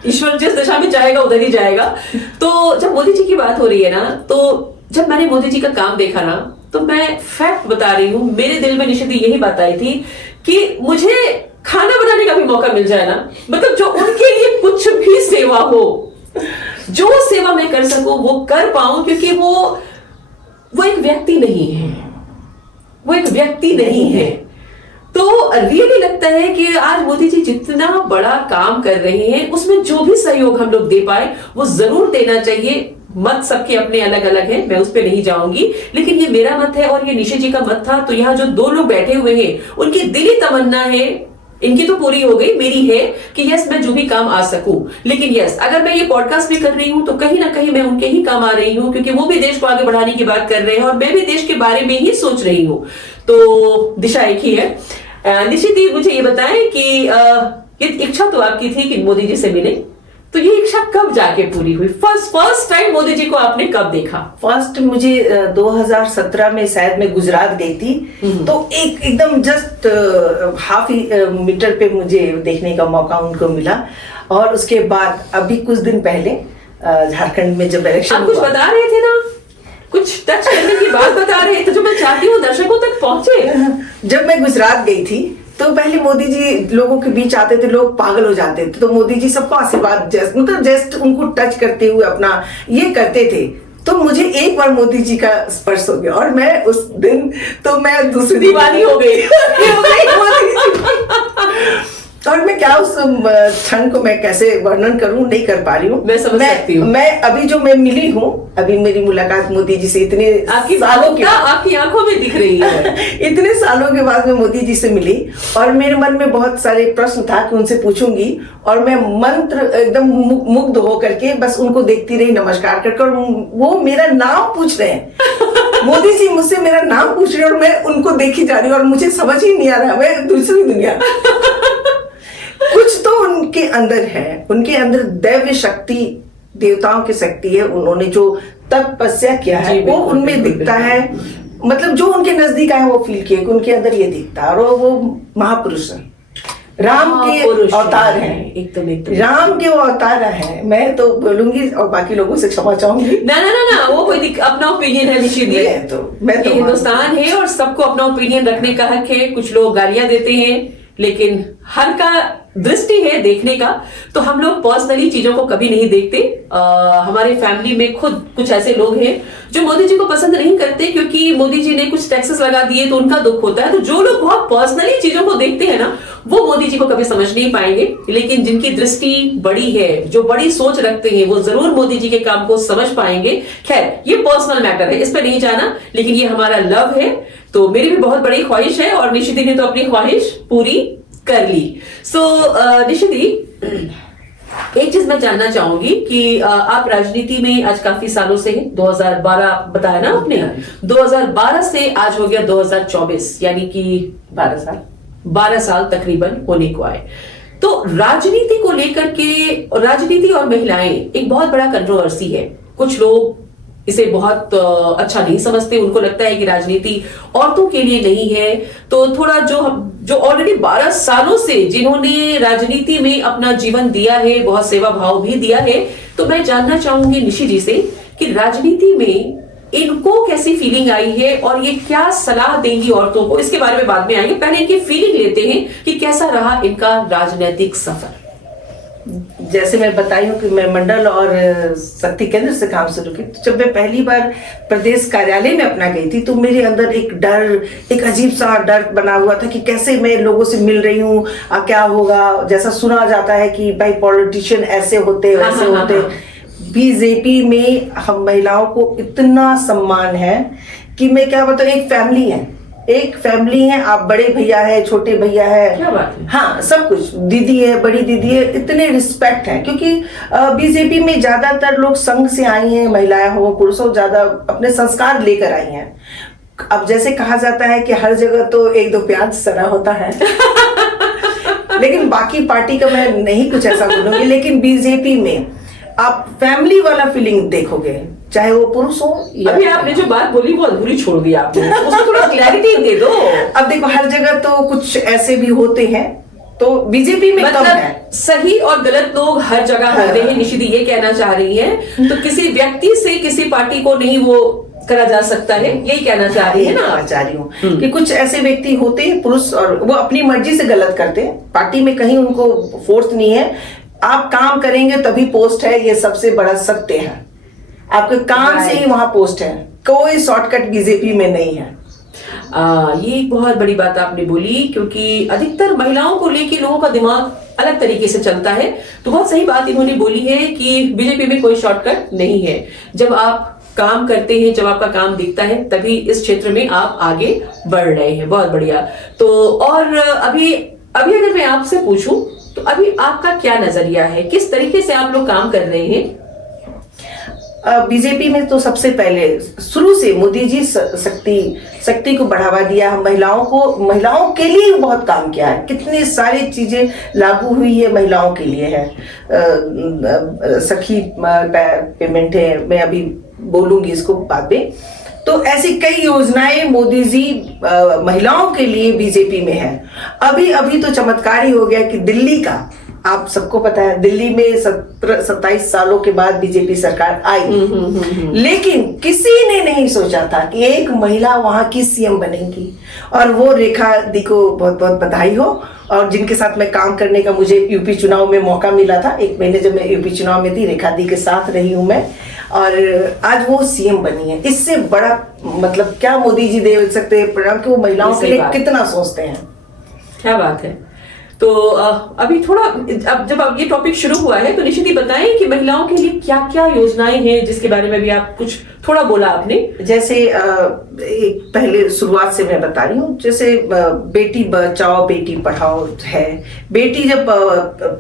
ईश्वर जिस दिशा में चाहेगा उधर ही जाएगा। तो जब मोदी जी की बात हो रही है ना, तो जब मैंने मोदी जी का काम देखा ना, तो मैं फैक्ट बता रही हूँ, मेरे दिल में निशिदी यही बात आई थी कि मुझे खाना बनाने का भी मौका मिल जाए ना, मतलब जो उनके लिए कुछ भी सेवा हो, जो सेवा मैं कर सकूं वो कर पाऊं, क्योंकि वो एक व्यक्ति नहीं है, वो एक व्यक्ति नहीं है। तो रियली लगता है कि आज मोदी जी जितना बड़ा काम कर रहे हैं, उसमें जो भी सहयोग हम लोग दे पाए वो जरूर देना चाहिए। मत सबके अपने अलग अलग है, मैं उस पर नहीं जाऊंगी, लेकिन ये मेरा मत है और ये निशा जी का मत था। तो यहाँ जो 2 लोग बैठे हुए हैं, उनकी दिली तमन्ना है इनकी तो पूरी हो गई, मेरी है कि यस मैं जो भी काम आ सकूं, लेकिन यस अगर मैं ये पॉडकास्ट भी कर रही हूं तो कहीं ना कहीं मैं उनके ही काम आ रही हूं, क्योंकि वो भी देश को आगे बढ़ाने की बात कर रहे हैं और मैं भी देश के बारे में ही सोच रही हूं। तो दिशा एक ही है। निशित जी मुझे ये बताएं कि ये इच्छा तो आपकी थी कि मोदी जी से मिले, तो ये इच्छा कब जाके पूरी हुई? फर्स्ट टाइम मोदी जी को आपने कब देखा? फर्स्ट मुझे 2017 में शायद मैं गुजरात गई थी, तो एकदम जस्ट हाफ मीटर पे मुझे देखने का मौका उनको मिला। और उसके बाद अभी कुछ दिन पहले झारखंड में जब इलेक्शन आप कुछ बता रहे थे ना, कुछ टच करने की बात बता रहे थे, जो मैं चाहती हूँ दर्शकों तक पहुंचे। जब मैं गुजरात गई थी तो पहले मोदी जी लोगों के बीच आते थे, लोग पागल हो जाते थे, तो मोदी जी सबको आशीर्वाद जस्ट उनको टच करते हुए अपना ये करते थे। तो मुझे एक बार मोदी जी का स्पर्श हो गया और मैं उस दिन तो मैं दूसरी दीवानी हो गई। और मैं क्या उस क्षण को मैं कैसे वर्णन करूं, नहीं कर पा रही हूँ। मैं समझ सकती हूँ। मैं अभी जो मैं मिली हूँ, अभी मेरी मुलाकात मोदी जी से इतने सालों के आपकी आंखों में दिख रही है। इतने सालों के बाद मैं मोदी जी से मिली और मेरे मन में बहुत सारे प्रश्न था कि उनसे पूछूंगी, और मैं मंत्र एकदम मुग्ध होकर के बस उनको देखती रही, नमस्कार करके, और वो मेरा नाम पूछ रहे हैं। मोदी जी मुझसे मेरा नाम पूछ रहे हैं और मैं उनको देखी जा रही हूँ और मुझे समझ ही नहीं आ रहा, मैं दूसरी दुनिया। कुछ तो उनके अंदर है, उनके अंदर दैव्य शक्ति, देवताओं की शक्ति है। उन्होंने जो तपस्या किया है वो उनमें दिखता है, मतलब जो उनके नजदीक आए वो फील किए कि उनके अंदर ये दिखता है। और वो महापुरुष है, राम के अवतार हैं, एकदम राम के वो अवतार है। मैं तो बोलूंगी और बाकी लोगों से क्षमा चाहूंगी। ना वो कोई अपना ओपिनियन है निशित जी, तो मैं तो हिंदुस्तान है और सबको अपना ओपिनियन रखने का हक है। कुछ लोग गालियां देते हैं, लेकिन हर का दृष्टि है देखने का। तो हम लोग पर्सनली चीजों को कभी नहीं देखते। हमारे फैमिली में खुद कुछ ऐसे लोग हैं जो मोदी जी को पसंद नहीं करते, क्योंकि मोदी जी ने कुछ टैक्सेस लगा दिए तो उनका दुख होता है। तो जो लोग बहुत पर्सनली चीजों को देखते हैं ना, वो मोदी जी को कभी समझ नहीं पाएंगे, लेकिन जिनकी दृष्टि बड़ी है, जो बड़ी सोच रखते हैं, वो जरूर मोदी जी के काम को समझ पाएंगे। खैर ये पर्सनल मैटर है, इस पर नहीं जाना, लेकिन ये हमारा लव है। तो मेरी भी बहुत बड़ी ख्वाहिश है और निशित ने तो अपनी ख्वाहिश पूरी कर ली। सो निशित, एक चीज मैं जानना चाहूंगी कि आप राजनीति में आज काफी सालों से हैं। 2012 बताया ना आपने, 2012 से आज हो गया 2024, यानी कि 12 साल तकरीबन होने को आए। तो राजनीति को लेकर के, राजनीति और महिलाएं एक बहुत बड़ा कंट्रोवर्सी है। कुछ लोग इसे बहुत अच्छा नहीं समझते, उनको लगता है कि राजनीति औरतों के लिए नहीं है। तो थोड़ा जो ऑलरेडी 12 सालों से जिन्होंने राजनीति में अपना जीवन दिया है, बहुत सेवा भाव भी दिया है, तो मैं जानना चाहूंगी निशि जी से कि राजनीति में इनको कैसी फीलिंग आई है और ये क्या सलाह देंगी औरतों को। इसके बारे में बाद में आएंगे, पहले इनकी फीलिंग लेते हैं कि कैसा रहा इनका राजनीतिक सफर। जैसे मैं बताई हूँ कि मैं मंडल और शक्ति केंद्र से काम शुरू की, तो जब मैं पहली बार प्रदेश कार्यालय में अपना गई थी तो मेरे अंदर एक डर, एक अजीब सा डर बना हुआ था कि कैसे मैं लोगों से मिल रही हूँ, क्या होगा। जैसा सुना जाता है कि भाई पॉलिटिशियन ऐसे होते वैसे होते। बीजेपी में हम महिलाओं को इतना सम्मान है कि मैं क्या बताऊँ, एक फैमिली है। आप बड़े भैया है, छोटे भैया है, क्या बात है? हाँ, सब कुछ, दीदी है, बड़ी दीदी है, इतने रिस्पेक्ट है। क्योंकि बीजेपी में ज्यादातर लोग संघ से आई हैं, महिलाएं हो पुरुष हो, ज्यादा अपने संस्कार लेकर आई हैं। अब जैसे कहा जाता है कि हर जगह तो एक दो प्याज सरा होता है लेकिन बाकी पार्टी का मैं नहीं कुछ ऐसा बोलूंगी, लेकिन बीजेपी में आप फैमिली वाला फीलिंग देखोगे, चाहे वो पुरुष हो या। अभी आपने जो बात बोली वो अधूरी छोड़ दी आपने, उसको थोड़ा क्लैरिटी दे दो। अब देखो, हर जगह तो कुछ ऐसे भी होते हैं, तो बीजेपी में मतलब कम है। सही और गलत लोग हर जगह होते हैं, निशिदी ये कहना चाह रही है। तो किसी व्यक्ति से किसी पार्टी को नहीं वो करा जा सकता है, यही कहना चाह रही है ना। चाह रही हूँ कि कुछ ऐसे व्यक्ति होते हैं पुरुष, और वो अपनी मर्जी से गलत करते हैं। पार्टी में कहीं उनको फोर्स नहीं है, आप काम करेंगे तभी पोस्ट है, ये सबसे बड़ा सत्य है। आपके काम से ही वहां पोस्ट है, कोई शॉर्टकट बीजेपी में नहीं है। ये एक बहुत बड़ी बात आपने बोली, क्योंकि अधिकतर महिलाओं को लेकर लोगों का दिमाग अलग तरीके से चलता है। तो बहुत सही बात इन्होंने बोली है कि बीजेपी में कोई शॉर्टकट नहीं है। जब आप काम करते हैं, जब आपका काम दिखता है, तभी इस क्षेत्र में आप आगे बढ़ रहे हैं। बहुत बढ़िया। तो और अभी अभी अगर मैं आपसे पूछूं तो अभी आपका क्या नजरिया है, किस तरीके से आप लोग काम कर रहे हैं? बीजेपी में तो सबसे पहले शुरू से मोदी जी शक्ति को बढ़ावा दिया। हम महिलाओं के लिए बहुत काम किया है। कितनी सारी चीजें लागू हुई है, महिलाओं के लिए है। सखी पेमेंट है, मैं अभी बोलूंगी इसको बाद में। तो ऐसी कई योजनाएं मोदी जी महिलाओं के लिए बीजेपी में है। अभी तो चमत्कार ही हो गया कि दिल्ली का, आप सबको पता है, दिल्ली में 27 सालों के बाद बीजेपी सरकार आई। लेकिन किसी ने नहीं सोचा था कि एक महिला वहां की सीएम बनेगी। और वो रेखा दी को बहुत बहुत बधाई हो। और जिनके साथ मैं काम करने का मुझे यूपी चुनाव में मौका मिला था, 1 महीने जब मैं यूपी चुनाव में थी, रेखा दी के साथ रही हूं मैं। और आज वो सीएम बनी है। इससे बड़ा मतलब क्या मोदी जी दे सकते हैं परिणाम कि वो महिलाओं के लिए कितना सोचते हैं। क्या बात है। तो अभी थोड़ा, अब जब अब ये टॉपिक शुरू हुआ है तो निशित बताएं कि महिलाओं के लिए क्या क्या योजनाएं हैं, जिसके बारे में भी आप कुछ थोड़ा बोला आपने। जैसे एक पहले शुरुआत से मैं बता रही हूँ, जैसे बेटी बचाओ बेटी पढ़ाओ है। बेटी जब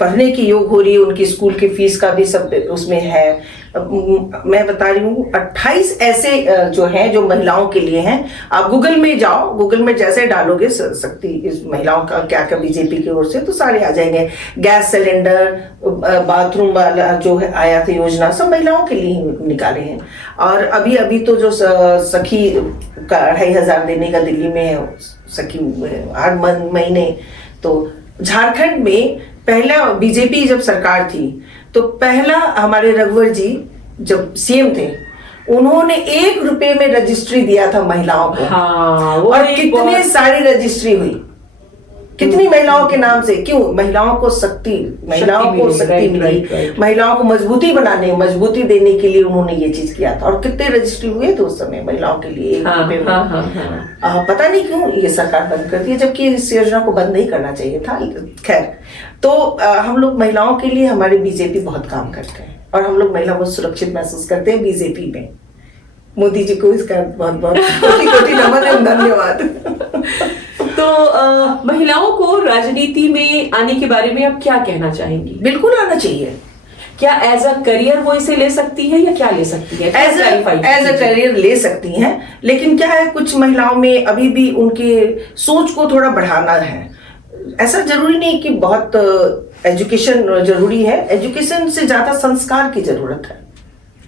पढ़ने की योग हो रही है, उनकी स्कूल की फीस का भी सब उसमें है। मैं बता रही हूँ 28 ऐसे जो हैं जो महिलाओं के लिए हैं। आप गूगल में जाओ, गूगल में जैसे डालोगे शक्ति इस महिलाओं का क्या क्या बीजेपी की ओर से, तो सारे आ जाएंगे। गैस सिलेंडर, बाथरूम वाला जो है आया था योजना, सब महिलाओं के लिए ही निकाले हैं। और अभी तो जो सखी का 2500 देने का दिल्ली में है, सखी 8 महीने। तो झारखंड में पहला बीजेपी जब सरकार थी तो पहला हमारे रघुवर जी जब सीएम थे, उन्होंने 1 रुपए में रजिस्ट्री दिया था महिलाओं को। हाँ, और कितनी सारी रजिस्ट्री हुई, कितनी महिलाओं के नाम से। क्यों? महिलाओं को शक्ति मिली, महिलाओं को मजबूती देने के लिए उन्होंने ये चीज किया था। और कितने रजिस्ट्री हुए थे उस समय महिलाओं के लिए। पता नहीं क्यों ये सरकार बंद कर दी, जबकि इस योजना को बंद नहीं करना चाहिए था। खैर, तो हम लोग महिलाओं के लिए हमारे बीजेपी बहुत काम करते हैं और हम लोग महिला बहुत सुरक्षित महसूस करते हैं बीजेपी में। मोदी जी को इसका बहुत बहुत कोटि नमन एवं धन्यवाद। तो महिलाओं को राजनीति में आने के बारे में आप क्या कहना चाहेंगी? बिल्कुल आना चाहिए। क्या एज अ करियर वो इसे ले सकती है या क्या ले सकती है? एज अ करियर ले सकती हैं, लेकिन क्या है, कुछ महिलाओं में अभी भी उनके सोच को थोड़ा बढ़ाना है। ऐसा जरूरी नहीं कि बहुत एजुकेशन जरूरी है, एजुकेशन से ज्यादा संस्कार की जरूरत है।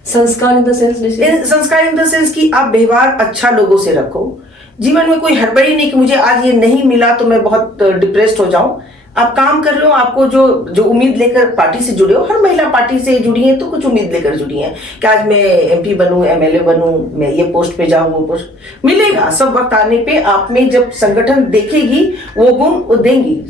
संस्कार इन द सेंस? संस्कार इन द सेंस कि आप व्यवहार अच्छा लोगों से रखो। जीवन में कोई हड़बड़ी नहीं कि मुझे आज ये नहीं मिला तो मैं बहुत डिप्रेस्ड हो जाऊं। आप काम कर रहे हो, आपको जो उम्मीद लेकर पार्टी से जुड़े हो, हर महिला पार्टी से जुड़ी है तो कुछ उम्मीद लेकर जुड़ी है कि आज मैं एमपी बनूं, एमएलए बनूं, मैं ये पोस्ट पे जाऊं, वो पोस्ट मिलेगा। सब वक्त आने पे आप में जब संगठन देखेगी वो गुण वो देंगी।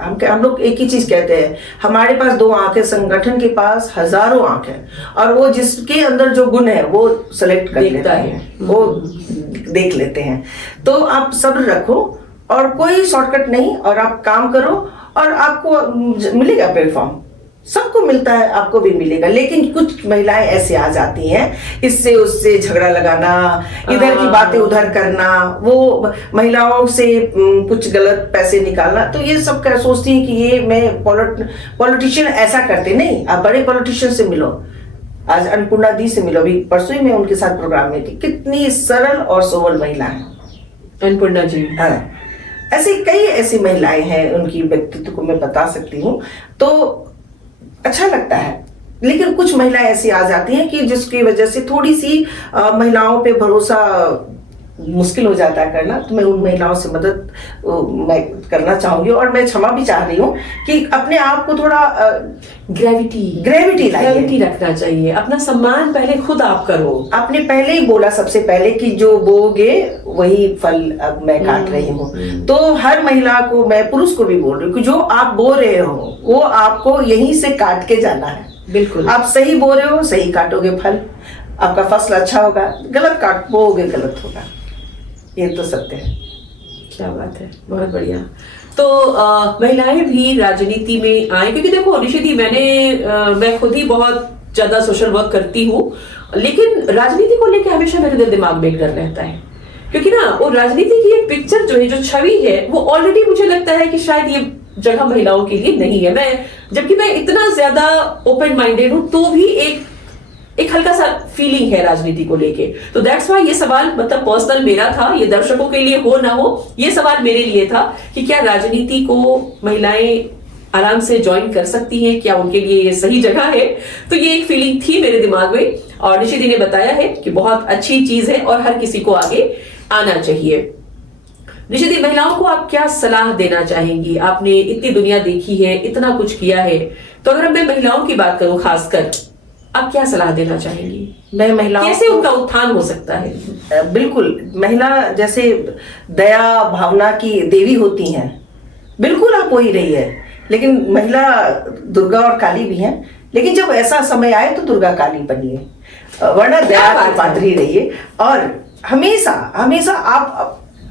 हम लोग एक ही चीज कहते हैं, हमारे पास 2 आंखें, संगठन के पास हजारों आंखें, और वो जिसके अंदर जो गुण है वो सेलेक्ट कर लेता है, वो देख लेते हैं। तो आप सब्र रखो और कोई शॉर्टकट नहीं, और आप काम करो और आपको मिलेगा प्लेटफॉर्म। सबको मिलता है, आपको भी मिलेगा। लेकिन कुछ महिलाएं ऐसे आ जाती हैं, इससे उससे झगड़ा लगाना, इधर की बातें उधर करना, वो महिलाओं से कुछ गलत पैसे निकालना। तो ये सब क्या सोचती हैं कि ये मैं पॉलिटिशियन ऐसा करते नहीं। आप बड़े पॉलिटिशियन से मिलो, आज अन्नपूर्णा दी से मिलो, अभी परसों ही मैं उनके साथ प्रोग्राम में थी। कितनी सरल और सोबल महिला है अन्नपूर्णा जी। हाँ, ऐसी कई ऐसी महिलाएं हैं, उनकी व्यक्तित्व को मैं बता सकती हूँ, तो अच्छा लगता है। लेकिन कुछ महिलाएं ऐसी आ जाती हैं कि जिसकी वजह से थोड़ी सी महिलाओं पे भरोसा मुश्किल हो जाता है करना। तो मैं उन महिलाओं से मदद मैं करना चाहूंगी, और मैं क्षमा भी चाह रही हूँ कि अपने आप को थोड़ा ग्रेविटी रखना चाहिए। अपना सम्मान पहले खुद आप करो। आपने पहले ही बोला सबसे पहले कि जो बोगे वही फल अब मैं काट रही हूँ। तो हर महिला को, मैं पुरुष को भी बोल रही हूँ कि जो आप बो रहे हो वो आपको यहीं से काट के जाना है। बिल्कुल, आप सही बो रहे हो, सही काटोगे फल, आपका फसल अच्छा होगा। गलत बोगे गलत होगा, ये तो सत्य है। क्या बात है, बहुत बढ़िया। तो महिलाएं भी राजनीति में आए, क्योंकि देखो ऋषि, मैं खुद ही बहुत ज्यादा सोशल वर्क करती हूँ, लेकिन राजनीति को लेकर हमेशा मेरे दिमाग में एक डर रहता है, क्योंकि ना वो राजनीति की एक पिक्चर जो है, जो छवि है, वो ऑलरेडी मुझे लगता है कि शायद ये जगह महिलाओं के लिए नहीं है। जबकि मैं इतना ज्यादा ओपन माइंडेड हूं तो भी एक हल्का सा फीलिंग है राजनीति को लेके। तो दैट्स वाई ये सवाल मतलब पर्सनल मेरा था, ये दर्शकों के लिए हो ना हो, ये सवाल मेरे लिए था कि क्या राजनीति को महिलाएं आराम से ज्वाइन कर सकती हैं, क्या उनके लिए ये सही जगह है। तो ये एक फीलिंग थी मेरे दिमाग में और निशिदी ने बताया है कि बहुत अच्छी चीज है और हर किसी को आगे आना चाहिए। निशिदी, महिलाओं को आप क्या सलाह देना चाहेंगी? आपने इतनी दुनिया देखी है, इतना कुछ किया है, तो अगर मैं महिलाओं की बात करूं खासकर, आप क्या सलाह देना चाहेंगी? मैं महिलाओं कैसे उनका उत्थान हो सकता है? बिल्कुल, महिला जैसे दया भावना की देवी होती हैं, बिल्कुल आप वही रही है। लेकिन महिला दुर्गा और काली भी हैं, लेकिन जब ऐसा समय आए तो दुर्गा काली बनिए, वरना दया की पात्री रहिए। और हमेशा हमेशा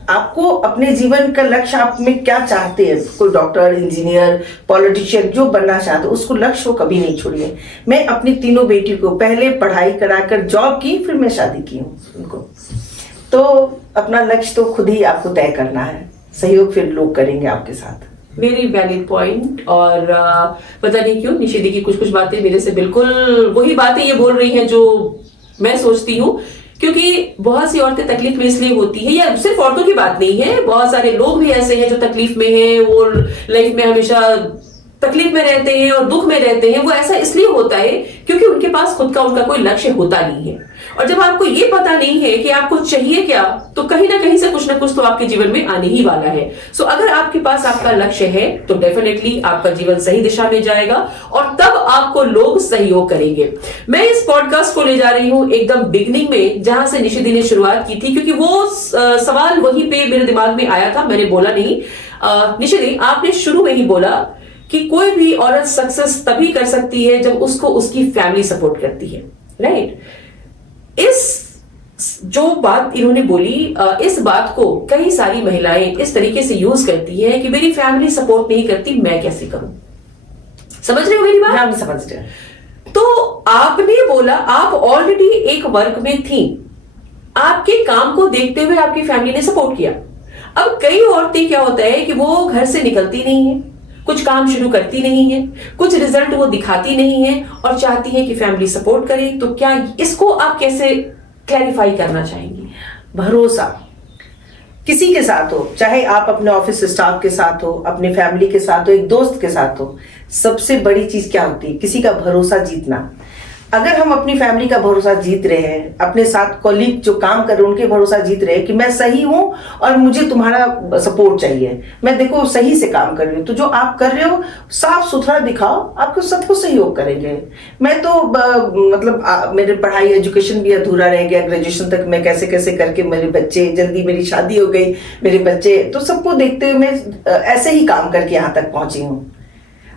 आपको अपने जीवन का लक्ष्य, आप में क्या चाहते हैं, कोई डॉक्टर, इंजीनियर, पॉलिटिशियन जो बनना चाहते हो, उसको लक्ष्य को कभी नहीं छोड़िए। मैं अपनी तीनों बेटी को पहले पढ़ाई कराकर जॉब की, फिर मैं शादी की हूँ उनको। तो अपना लक्ष्य तो खुद ही आपको तय करना है, सहयोग फिर लोग करेंगे आपके साथ। Very valid point. और पता नहीं क्यों निशिदी की कुछ बातें मेरे से बिल्कुल वही बातें ये बोल रही हैं जो मैं सोचती हूँ। क्योंकि बहुत सी औरतें तकलीफ में इसलिए होती है, या सिर्फ औरतों की बात नहीं है, बहुत सारे लोग भी ऐसे हैं जो तकलीफ में हैं, वो लाइफ में हमेशा तकलीफ में रहते हैं और दुख में रहते हैं। वो ऐसा इसलिए होता है क्योंकि उनके पास खुद का उनका कोई लक्ष्य होता नहीं है। और जब आपको ये पता नहीं है कि आपको चाहिए क्या, तो कहीं ना कहीं से कुछ ना कुछ तो आपके जीवन में आने ही वाला है। सो अगर आपके पास आपका लक्ष्य है तो डेफिनेटली आपका जीवन सही दिशा में जाएगा और तब आपको लोग सहयोग करेंगे। मैं इस पॉडकास्ट को ले जा रही हूं एकदम बिगनिंग में, जहां से निशिदी ने शुरुआत की थी, क्योंकि वो सवाल वहीं पे मेरे दिमाग में आया था, मैंने बोला नहीं। निशिदी, आपने शुरू में ही बोला कि कोई भी औरत सक्सेस तभी कर सकती है जब उसको उसकी फैमिली सपोर्ट करती है, राइट? इस जो बात इन्होंने बोली, इस बात को कई सारी महिलाएं इस तरीके से यूज करती है कि मेरी फैमिली सपोर्ट नहीं करती, मैं कैसे करूं? समझ रहे हो मेरी बात? हम समझ रहे हैं। तो आपने बोला आप ऑलरेडी एक वर्क में थी, आपके काम को देखते हुए आपकी फैमिली ने सपोर्ट किया। अब कई औरतें क्या होता है कि वो घर से निकलती नहीं है, कुछ काम शुरू करती नहीं है, कुछ रिजल्ट वो दिखाती नहीं है और चाहती है कि फैमिली सपोर्ट करे। तो क्या इसको आप कैसे क्लैरिफाई करना चाहेंगी? भरोसा किसी के साथ हो, चाहे आप अपने ऑफिस स्टाफ के साथ हो, अपने फैमिली के साथ हो, एक दोस्त के साथ हो, सबसे बड़ी चीज क्या होती है? किसी का भरोसा जीतना। अगर हम अपनी फैमिली का भरोसा जीत रहे हैं, अपने साथ कॉलीग जो काम कर रहे हैं उनके भरोसा जीत रहे हैं कि मैं सही हूं और मुझे तुम्हारा सपोर्ट चाहिए, मैं देखो सही से काम कर रही हूँ, तो जो आप कर रहे हो साफ सुथरा दिखाओ, आपको सबको सहयोग करेंगे। मैं तो मेरे पढ़ाई एजुकेशन भी अधूरा रह गया, ग्रेजुएशन तक मैं कैसे कैसे करके, मेरे बच्चे, जल्दी मेरी शादी हो गई, मेरे बच्चे, तो सबको देखते हुए मैं ऐसे ही काम करके यहाँ तक पहुंची हूँ।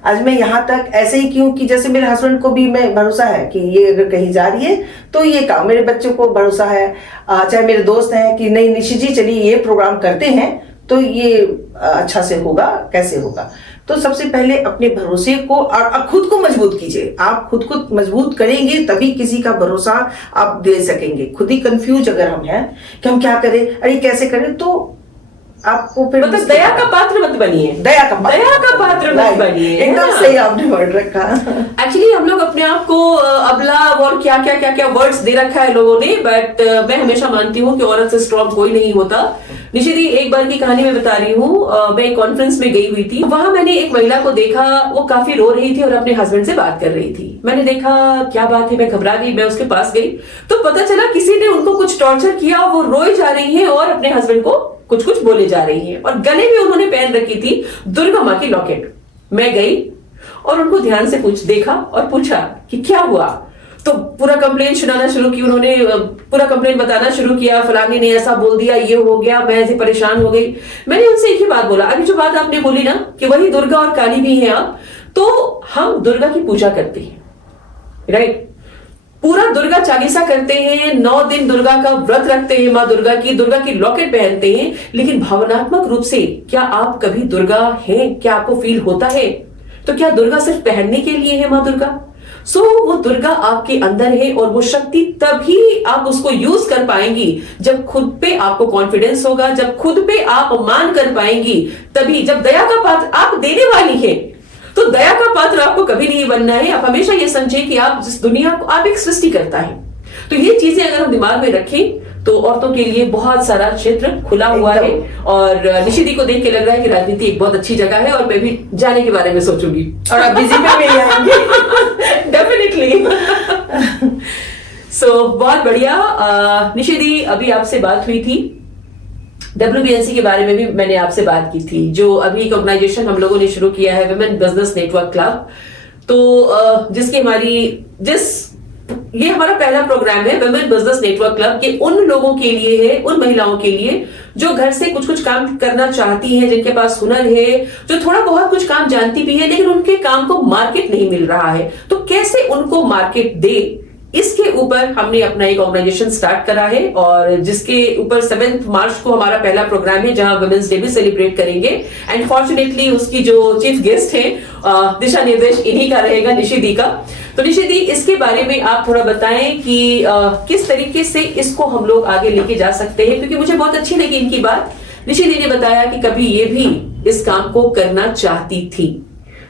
आज मैं यहाँ तक ऐसे ही क्यों कि जैसे मेरे हस्बैंड को भी मैं भरोसा है कि ये अगर कहीं जा रही है तो ये काम, मेरे बच्चों को भरोसा है, चाहे मेरे दोस्त हैं कि नहीं निशि जी चलिए ये प्रोग्राम करते हैं तो ये अच्छा से होगा, कैसे होगा। तो सबसे पहले अपने भरोसे को और खुद को मजबूत कीजिए। आप खुद को मजबूत करेंगे तभी किसी का भरोसा आप दे सकेंगे। खुद ही कंफ्यूज अगर हम हैं कि हम क्या करें, अरे कैसे करें, तो आपको फिर मतलब दया का पात्र मत बनिए, दया का पात्र मत बनिए। एकदम सही आपने वर्ड रखा। एक्चुअली हम लोग अपने आप को अबला और क्या वर्ड्स दे रखा है लोगों ने, बट मैं हमेशा मानती हूँ कि औरत से स्ट्रॉन्ग कोई नहीं होता। निशिदी, एक बार की कहानी मैं बता रही हूँ। मैं एक कॉन्फ्रेंस में गई हुई थी, वहां मैंने एक महिला को देखा, वो काफी रो रही थी और अपने हस्बैंड से बात कर रही थी। मैंने देखा क्या बात है, मैं घबरा गई, मैं उसके पास गई तो पता चला किसी ने उनको कुछ टॉर्चर किया, वो रोई जा रही है और अपने हस्बैंड को कुछ कुछ बोले जा रही है और गले में उन्होंने पहन रखी थी दुर्गा माँ की लॉकेट। मैं गई और उनको ध्यान से देखा और पूछा कि क्या हुआ। तो पूरा कंप्लेंट सुनाना शुरू की उन्होंने, पूरा कंप्लेंट बताना शुरू किया, फलानी ने ऐसा बोल दिया, ये हो गया, मैं ऐसे परेशान हो गई। मैंने उनसे एक ही बात बोला, अभी जो बात आपने बोली ना कि वही दुर्गा और काली भी है आप, तो हम दुर्गा की पूजा करते हैं, राइट? पूरा दुर्गा चालीसा करते हैं, 9 दिन दुर्गा का व्रत रखते हैं, माँ दुर्गा की लॉकेट पहनते हैं, लेकिन भावनात्मक रूप से क्या आप कभी दुर्गा हैं? क्या आपको फील होता है? तो क्या दुर्गा सिर्फ पहनने के लिए है माँ दुर्गा? सो वो दुर्गा आपके अंदर है और वो शक्ति तभी आप उसको यूज कर पाएंगी जब खुद पे आपको कॉन्फिडेंस होगा, जब खुद पे आप मान कर पाएंगी, तभी जब दया का पात्र आप देने वाली है। तो दया का पात्र आपको कभी नहीं बनना है। आप हमेशा ये समझें कि आप जिस दुनिया को, आप एक सृष्टि करता है। तो ये चीजें अगर हम दिमाग में रखें तो औरतों के लिए बहुत सारा क्षेत्र खुला हुआ है। और निशिदी को देख के लग रहा है कि राजनीति एक बहुत अच्छी जगह है और मैं भी जाने के बारे में सोचूंगी और आप बीजेपी में ही आएंगे। डेफिनेटली। सो बहुत बढ़िया। निशिदी, अभी आपसे बात हुई थी, WBNC के बारे में भी मैंने आपसे बात की थी, जो अभी एक ऑर्गेनाइजेशन हम लोगों ने शुरू किया है, वुमेन बिजनेस नेटवर्क क्लब। तो ये हमारा पहला प्रोग्राम है वुमेन बिजनेस नेटवर्क क्लब के उन लोगों के लिए है, उन महिलाओं के लिए जो घर से कुछ कुछ काम करना चाहती हैं, जिनके पास हुनर है, जो थोड़ा बहुत कुछ काम जानती भी है, लेकिन उनके काम को मार्केट नहीं मिल रहा है। तो कैसे उनको मार्केट दे, इसके ऊपर हमने अपना एक ऑर्गेनाइजेशन स्टार्ट करा है और जिसके ऊपर 7 मार्च को हमारा पहला प्रोग्राम है, जहां वुमेन्स डे भी सेलिब्रेट करेंगे। एंड फॉर्चुनेटली उसकी जो चीफ गेस्ट है, दिशा निर्देश इन्हीं का रहेगा, निशिदी का। तो निशिदी, इसके बारे में आप थोड़ा बताएं कि किस तरीके से इसको हम लोग आगे लेके जा सकते हैं, क्योंकि मुझे बहुत अच्छी लगी इनकी बात। निशिदी ने बताया कि कभी ये भी इस काम को करना चाहती थी।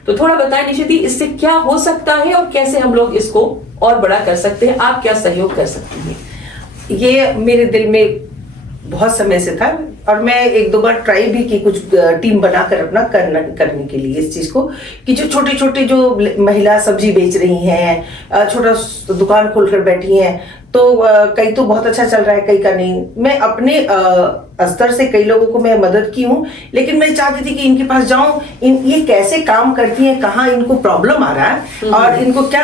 तो थोड़ा बताएं निशिदी, इससे क्या हो सकता है और कैसे हम लोग इसको और बड़ा कर सकते हैं, आप क्या सहयोग कर सकती हैं? ये मेरे दिल में बहुत समय से था और मैं 1-2 बार ट्राई भी की, कुछ टीम बनाकर अपना करने के लिए इस चीज को, कि जो छोटे छोटे जो महिला सब्जी बेच रही हैं, छोटा दुकान खोलकर बैठी हैं, तो कई तो बहुत अच्छा चल रहा है, कई का नहीं। मैं अपने स्तर से कई लोगों को मैं मदद की हूँ, लेकिन मैं चाहती थी कि इनके पास जाऊं, ये कैसे काम करती हैं, कहाँ इनको प्रॉब्लम आ रहा है और इनको क्या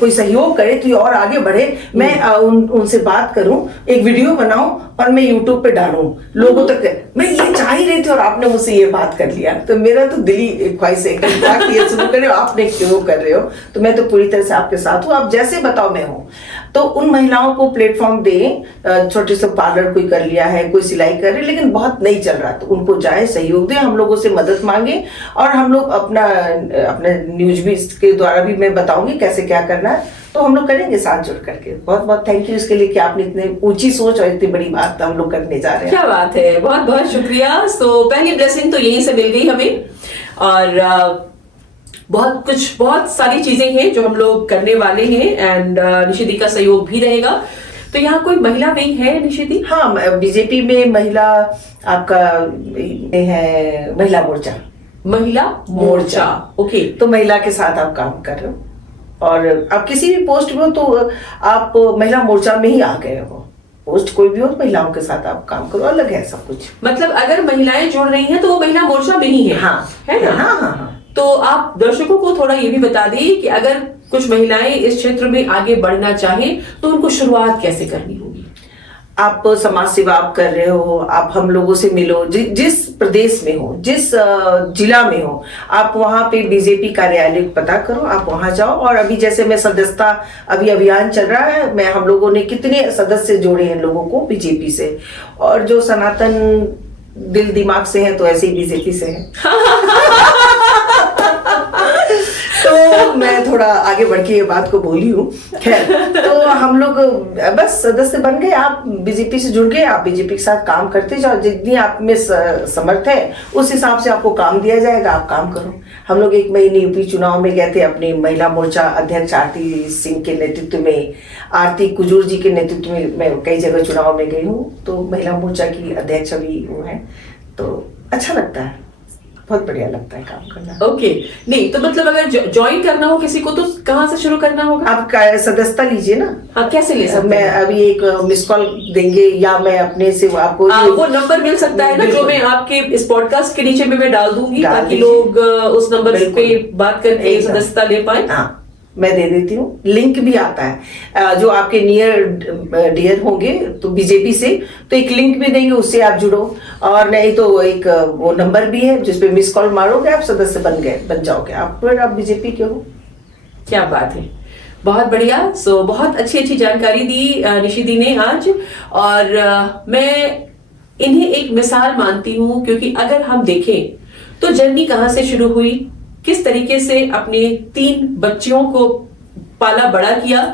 कोई सहयोग करे तो ये और आगे बढ़े। मैं उनसे बात करूं, एक वीडियो बनाऊं और मैं यूट्यूब पे डालूं लोगों तक। मैं ये चाह ही रही थी और आपने मुझसे ये बात कर लिया, तो मेरा तो दिली ख्वाहिश है कि आप ये शुरू कर रहे हो, आपने क्यों कर रहे हो, तो मैं तो पूरी तरह से आपके साथ हूँ, आप जैसे बताओ मैं हूँ। तो उन महिलाओं को प्लेटफॉर्म दें, छोटे से पार्लर कोई कर लिया है, कोई सिलाई कर रहे, लेकिन बहुत नहीं चल रहा, तो उनको जाए, सहयोग दें, हम लोगों से मदद मांगे और हम लोग अपना न्यूज भी इसके द्वारा भी मैं बताऊंगी कैसे क्या करना है, तो हम लोग करेंगे साथ जुड़ करके। बहुत बहुत थैंक यू इसके लिए कि आपने इतनी ऊंची सोच और इतनी बड़ी बात हम लोग करने जा रहे हैं। क्या बात है, बहुत बहुत शुक्रिया। तो पहली ब्लेसिंग तो यहीं से मिल गई हमें और बहुत सारी चीजें हैं जो हम लोग करने वाले हैं एंड निशिदी का सहयोग भी रहेगा। तो यहाँ कोई महिला विंग है निशिदी? हाँ, बीजेपी में महिला आपका है, महिला मोर्चा। महिला मोर्चा, ओके। तो महिला के साथ आप काम कर रहे हो और आप किसी भी पोस्ट में हो तो आप महिला मोर्चा में ही आ गए हो। पोस्ट कोई भी हो, महिलाओं के साथ आप काम करो, अलग है सब कुछ। मतलब अगर महिलाएं जुड़ रही हैं तो वो महिला मोर्चा में ही है। हाँ, है ना? हाँ, हाँ, हाँ। तो आप दर्शकों को थोड़ा ये भी बता दें कि अगर कुछ महिलाएं इस क्षेत्र में आगे बढ़ना चाहें तो उनको शुरुआत कैसे करनी होगी? आप समाज सेवा आप कर रहे हो, आप हम लोगों से मिलो, जिस प्रदेश में हो, जिस जिला में हो, आप वहां पे बीजेपी कार्यालय पता करो, आप वहां जाओ। और अभी जैसे मैं सदस्यता अभी अभियान चल रहा है, मैं हम लोगों ने कितने सदस्य जोड़े हैं लोगों को बीजेपी से, और जो सनातन दिल दिमाग से है तो ऐसे ही बीजेपी से है। तो मैं थोड़ा आगे बढ़ के ये बात को बोली हूँ। खैर, तो हम लोग बस सदस्य बन गए, आप बीजेपी से जुड़ गए, आप बीजेपी के साथ काम करते जाओ, जितनी आप में समर्थ है उस हिसाब से आपको काम दिया जाएगा, आप काम करो। हम लोग 1 महीने यूपी चुनाव में गए थे, अपनी महिला मोर्चा अध्यक्ष आरती सिंह के नेतृत्व में, आरती कुजूर जी के नेतृत्व में मैं कई जगह चुनाव में गई हूँ। तो महिला मोर्चा की अध्यक्ष अभी वो है, तो अच्छा लगता है, बहुत बढ़िया लगता है काम करना। ओके, नहीं तो मतलब अगर ज्वाइन करना हो किसी को तो कहाँ से शुरू करना होगा? आप सदस्यता लीजिए ना। हाँ, कैसे ले सकते मैं हैं? अभी एक मिस कॉल देंगे या मैं अपने से आपको वो नंबर मिल सकता है ना, जो मैं आपके इस पॉडकास्ट के नीचे में मैं डाल दूंगी ताकि दीजिए। लोग उस नंबर पे बात करके एकदम। सदस्यता ले पाए। हाँ, मैं दे देती हूँ, लिंक भी आता है, जो आपके नियर डियर होंगे तो बीजेपी से, तो एक लिंक भी देंगे, उससे आप जुड़ो। और नहीं तो एक वो नंबर भी है जिसपे मिस कॉल मारोगे, आप सदस्य बन जाओगे, आप फिर आप बीजेपी के हो। क्या बात है, बहुत बढ़िया। सो बहुत अच्छी जानकारी दी निशिदी ने आज, और मैं इन्हें एक मिसाल मानती हूँ, क्योंकि अगर हम देखें तो जर्नी कहाँ से शुरू हुई, किस तरीके से अपने 3 बच्चियों को पाला बड़ा किया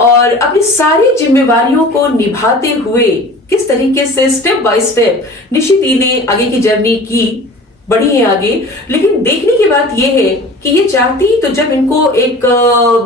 और अपनी सारी जिम्मेवारियों को निभाते हुए किस तरीके से स्टेप बाय स्टेप निशिति ने आगे की जर्नी की, बढ़ी है आगे। लेकिन देखने की बात यह है कि ये चाहती तो जब इनको एक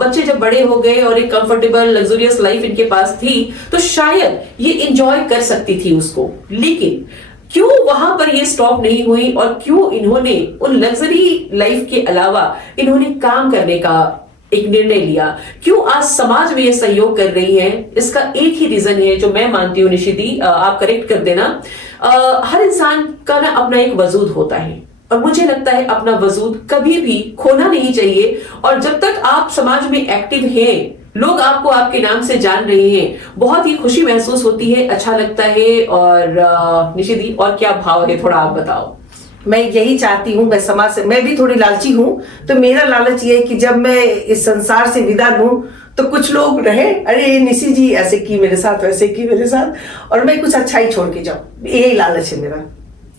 बच्चे जब बड़े हो गए और एक कंफर्टेबल लग्जरियस लाइफ इनके पास थी तो शायद ये एंजॉय कर सकती थी उसको, लेकिन क्यों वहां पर ये स्टॉप नहीं हुई और क्यों इन्होंने उन लग्जरी लाइफ के अलावा इन्होंने काम करने का एक निर्णय लिया, क्यों आज समाज में ये सहयोग कर रही है, इसका एक ही रीजन है जो मैं मानती हूँ निशिति, आप करेक्ट कर देना। हर इंसान का ना अपना एक वजूद होता है और मुझे लगता है अपना वजूद कभी भी खोना नहीं चाहिए। और जब तक आप समाज में एक्टिव हैं, लोग आपको आपके नाम से जान रहे हैं, बहुत ही खुशी महसूस होती है, अच्छा लगता है। और निशिति और क्या भाव है, थोड़ा आप बताओ। मैं यही चाहती हूँ, मैं समाज से, मैं भी थोड़ी लालची हूँ, तो मेरा लालच ये है कि जब मैं इस संसार से विदा लूं तो कुछ लोग रहे, अरे निशी जी ऐसे की मेरे साथ, वैसे की मेरे साथ, और मैं कुछ अच्छा ही छोड़ के जाऊं, यही लालच है मेरा।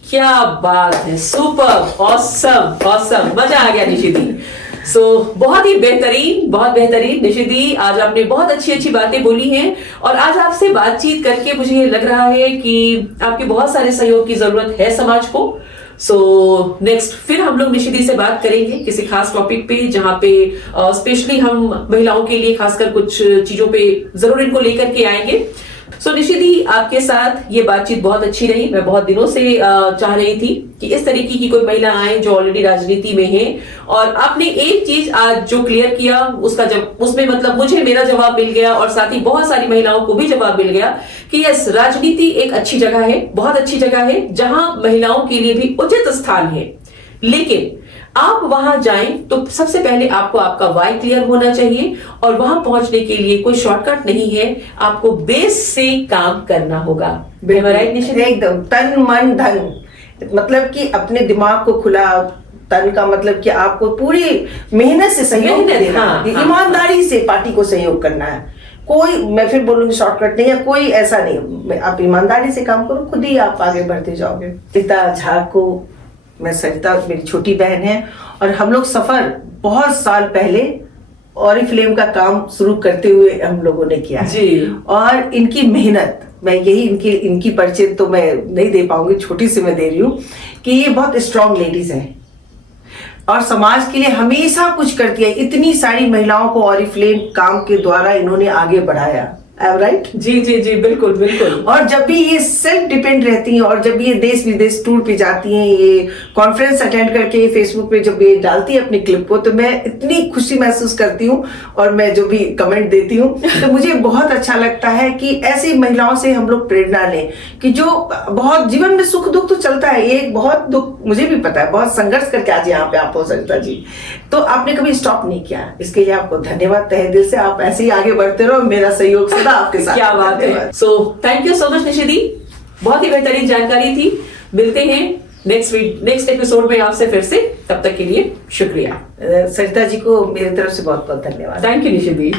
क्या बात है, सुपर, ऑसम ऑसम, मजा आ गया निशिति। बहुत ही बेहतरीन निशिति, आज आपने बहुत अच्छी अच्छी बातें बोली हैं और आज आपसे बातचीत करके मुझे ये लग रहा है कि आपके बहुत सारे सहयोग की जरूरत है समाज को। नेक्स्ट फिर हम लोग निशिति से बात करेंगे किसी खास टॉपिक पे, जहां पे स्पेशली हम महिलाओं के लिए खासकर कुछ चीजों पे जरूर इनको लेकर के आएंगे। निशिति, आपके साथ ये बातचीत बहुत अच्छी रही। मैं बहुत दिनों से चाह रही थी कि इस तरीके की कोई महिला आए जो ऑलरेडी राजनीति में है, और आपने एक चीज आज जो क्लियर किया उसका जब उसमें मतलब मुझे मेरा जवाब मिल गया और साथ ही बहुत सारी महिलाओं को भी जवाब मिल गया कि यस, राजनीति एक अच्छी जगह है, बहुत अच्छी जगह है जहां महिलाओं के लिए भी उचित स्थान है। लेकिन आप वहां जाएं तो सबसे पहले आपको आपका वाई क्लियर होना चाहिए और वहां पहुंचने के लिए कोई शॉर्टकट नहीं है, आपको बेस से काम करना होगा। एकदम तन मन धन, मतलब कि अपने दिमाग को खुला, तन का मतलब कि आपको पूरी मेहनत से सहयोग देना, ईमानदारी से पार्टी को सहयोग करना है। कोई, मैं फिर बोलूंगी शॉर्टकट नहीं है, कोई ऐसा नहीं, आप ईमानदारी से काम करो, खुद ही आप आगे बढ़ते जाओगे। पिता झा को, मैं सरिता मेरी छोटी बहन है, और हम लोग सफर बहुत साल पहले ऑरिफ्लेम का काम शुरू करते हुए हम लोगों ने किया जी। और इनकी मेहनत, मैं यही इनकी परिचय तो मैं नहीं दे पाऊंगी, छोटी सी मैं दे रही हूँ कि ये बहुत स्ट्रांग लेडीज हैं और समाज के लिए हमेशा कुछ करती है। इतनी सारी महिलाओं को ऑरिफ्लेम काम के द्वारा इन्होंने आगे बढ़ाया। राइट? जी जी जी, बिल्कुल बिल्कुल। और जब भी ये सेल्फ डिपेंड रहती हैं और जब ये देश विदेश टूर पे जाती हैं, ये कॉन्फ्रेंस अटेंड करके फेसबुक पे जब ये डालती है अपनी क्लिप को, तो मैं इतनी खुशी महसूस करती हूँ और मैं जो भी कमेंट देती हूँ तो मुझे बहुत अच्छा लगता है कि ऐसी महिलाओं से हम लोग प्रेरणा लें कि जो बहुत जीवन में सुख दुख तो चलता है, एक बहुत दुख मुझे भी पता है, बहुत संघर्ष करके आज यहाँ पे आप हो सरिता जी, तो आपने कभी स्टॉप नहीं किया, इसके लिए आपको धन्यवाद तहे दिल से। आप ऐसे ही आगे बढ़ते रहो, मेरा सहयोग सदा आपके साथ। क्या बात है। थैंक यू सो मच निशिति, बहुत ही बेहतरीन जानकारी थी। मिलते हैं नेक्स्ट एपिसोड में आपसे फिर से, तब तक के लिए शुक्रिया। सरिता जी को मेरी तरफ से बहुत बहुत धन्यवाद। Thank you निशिति।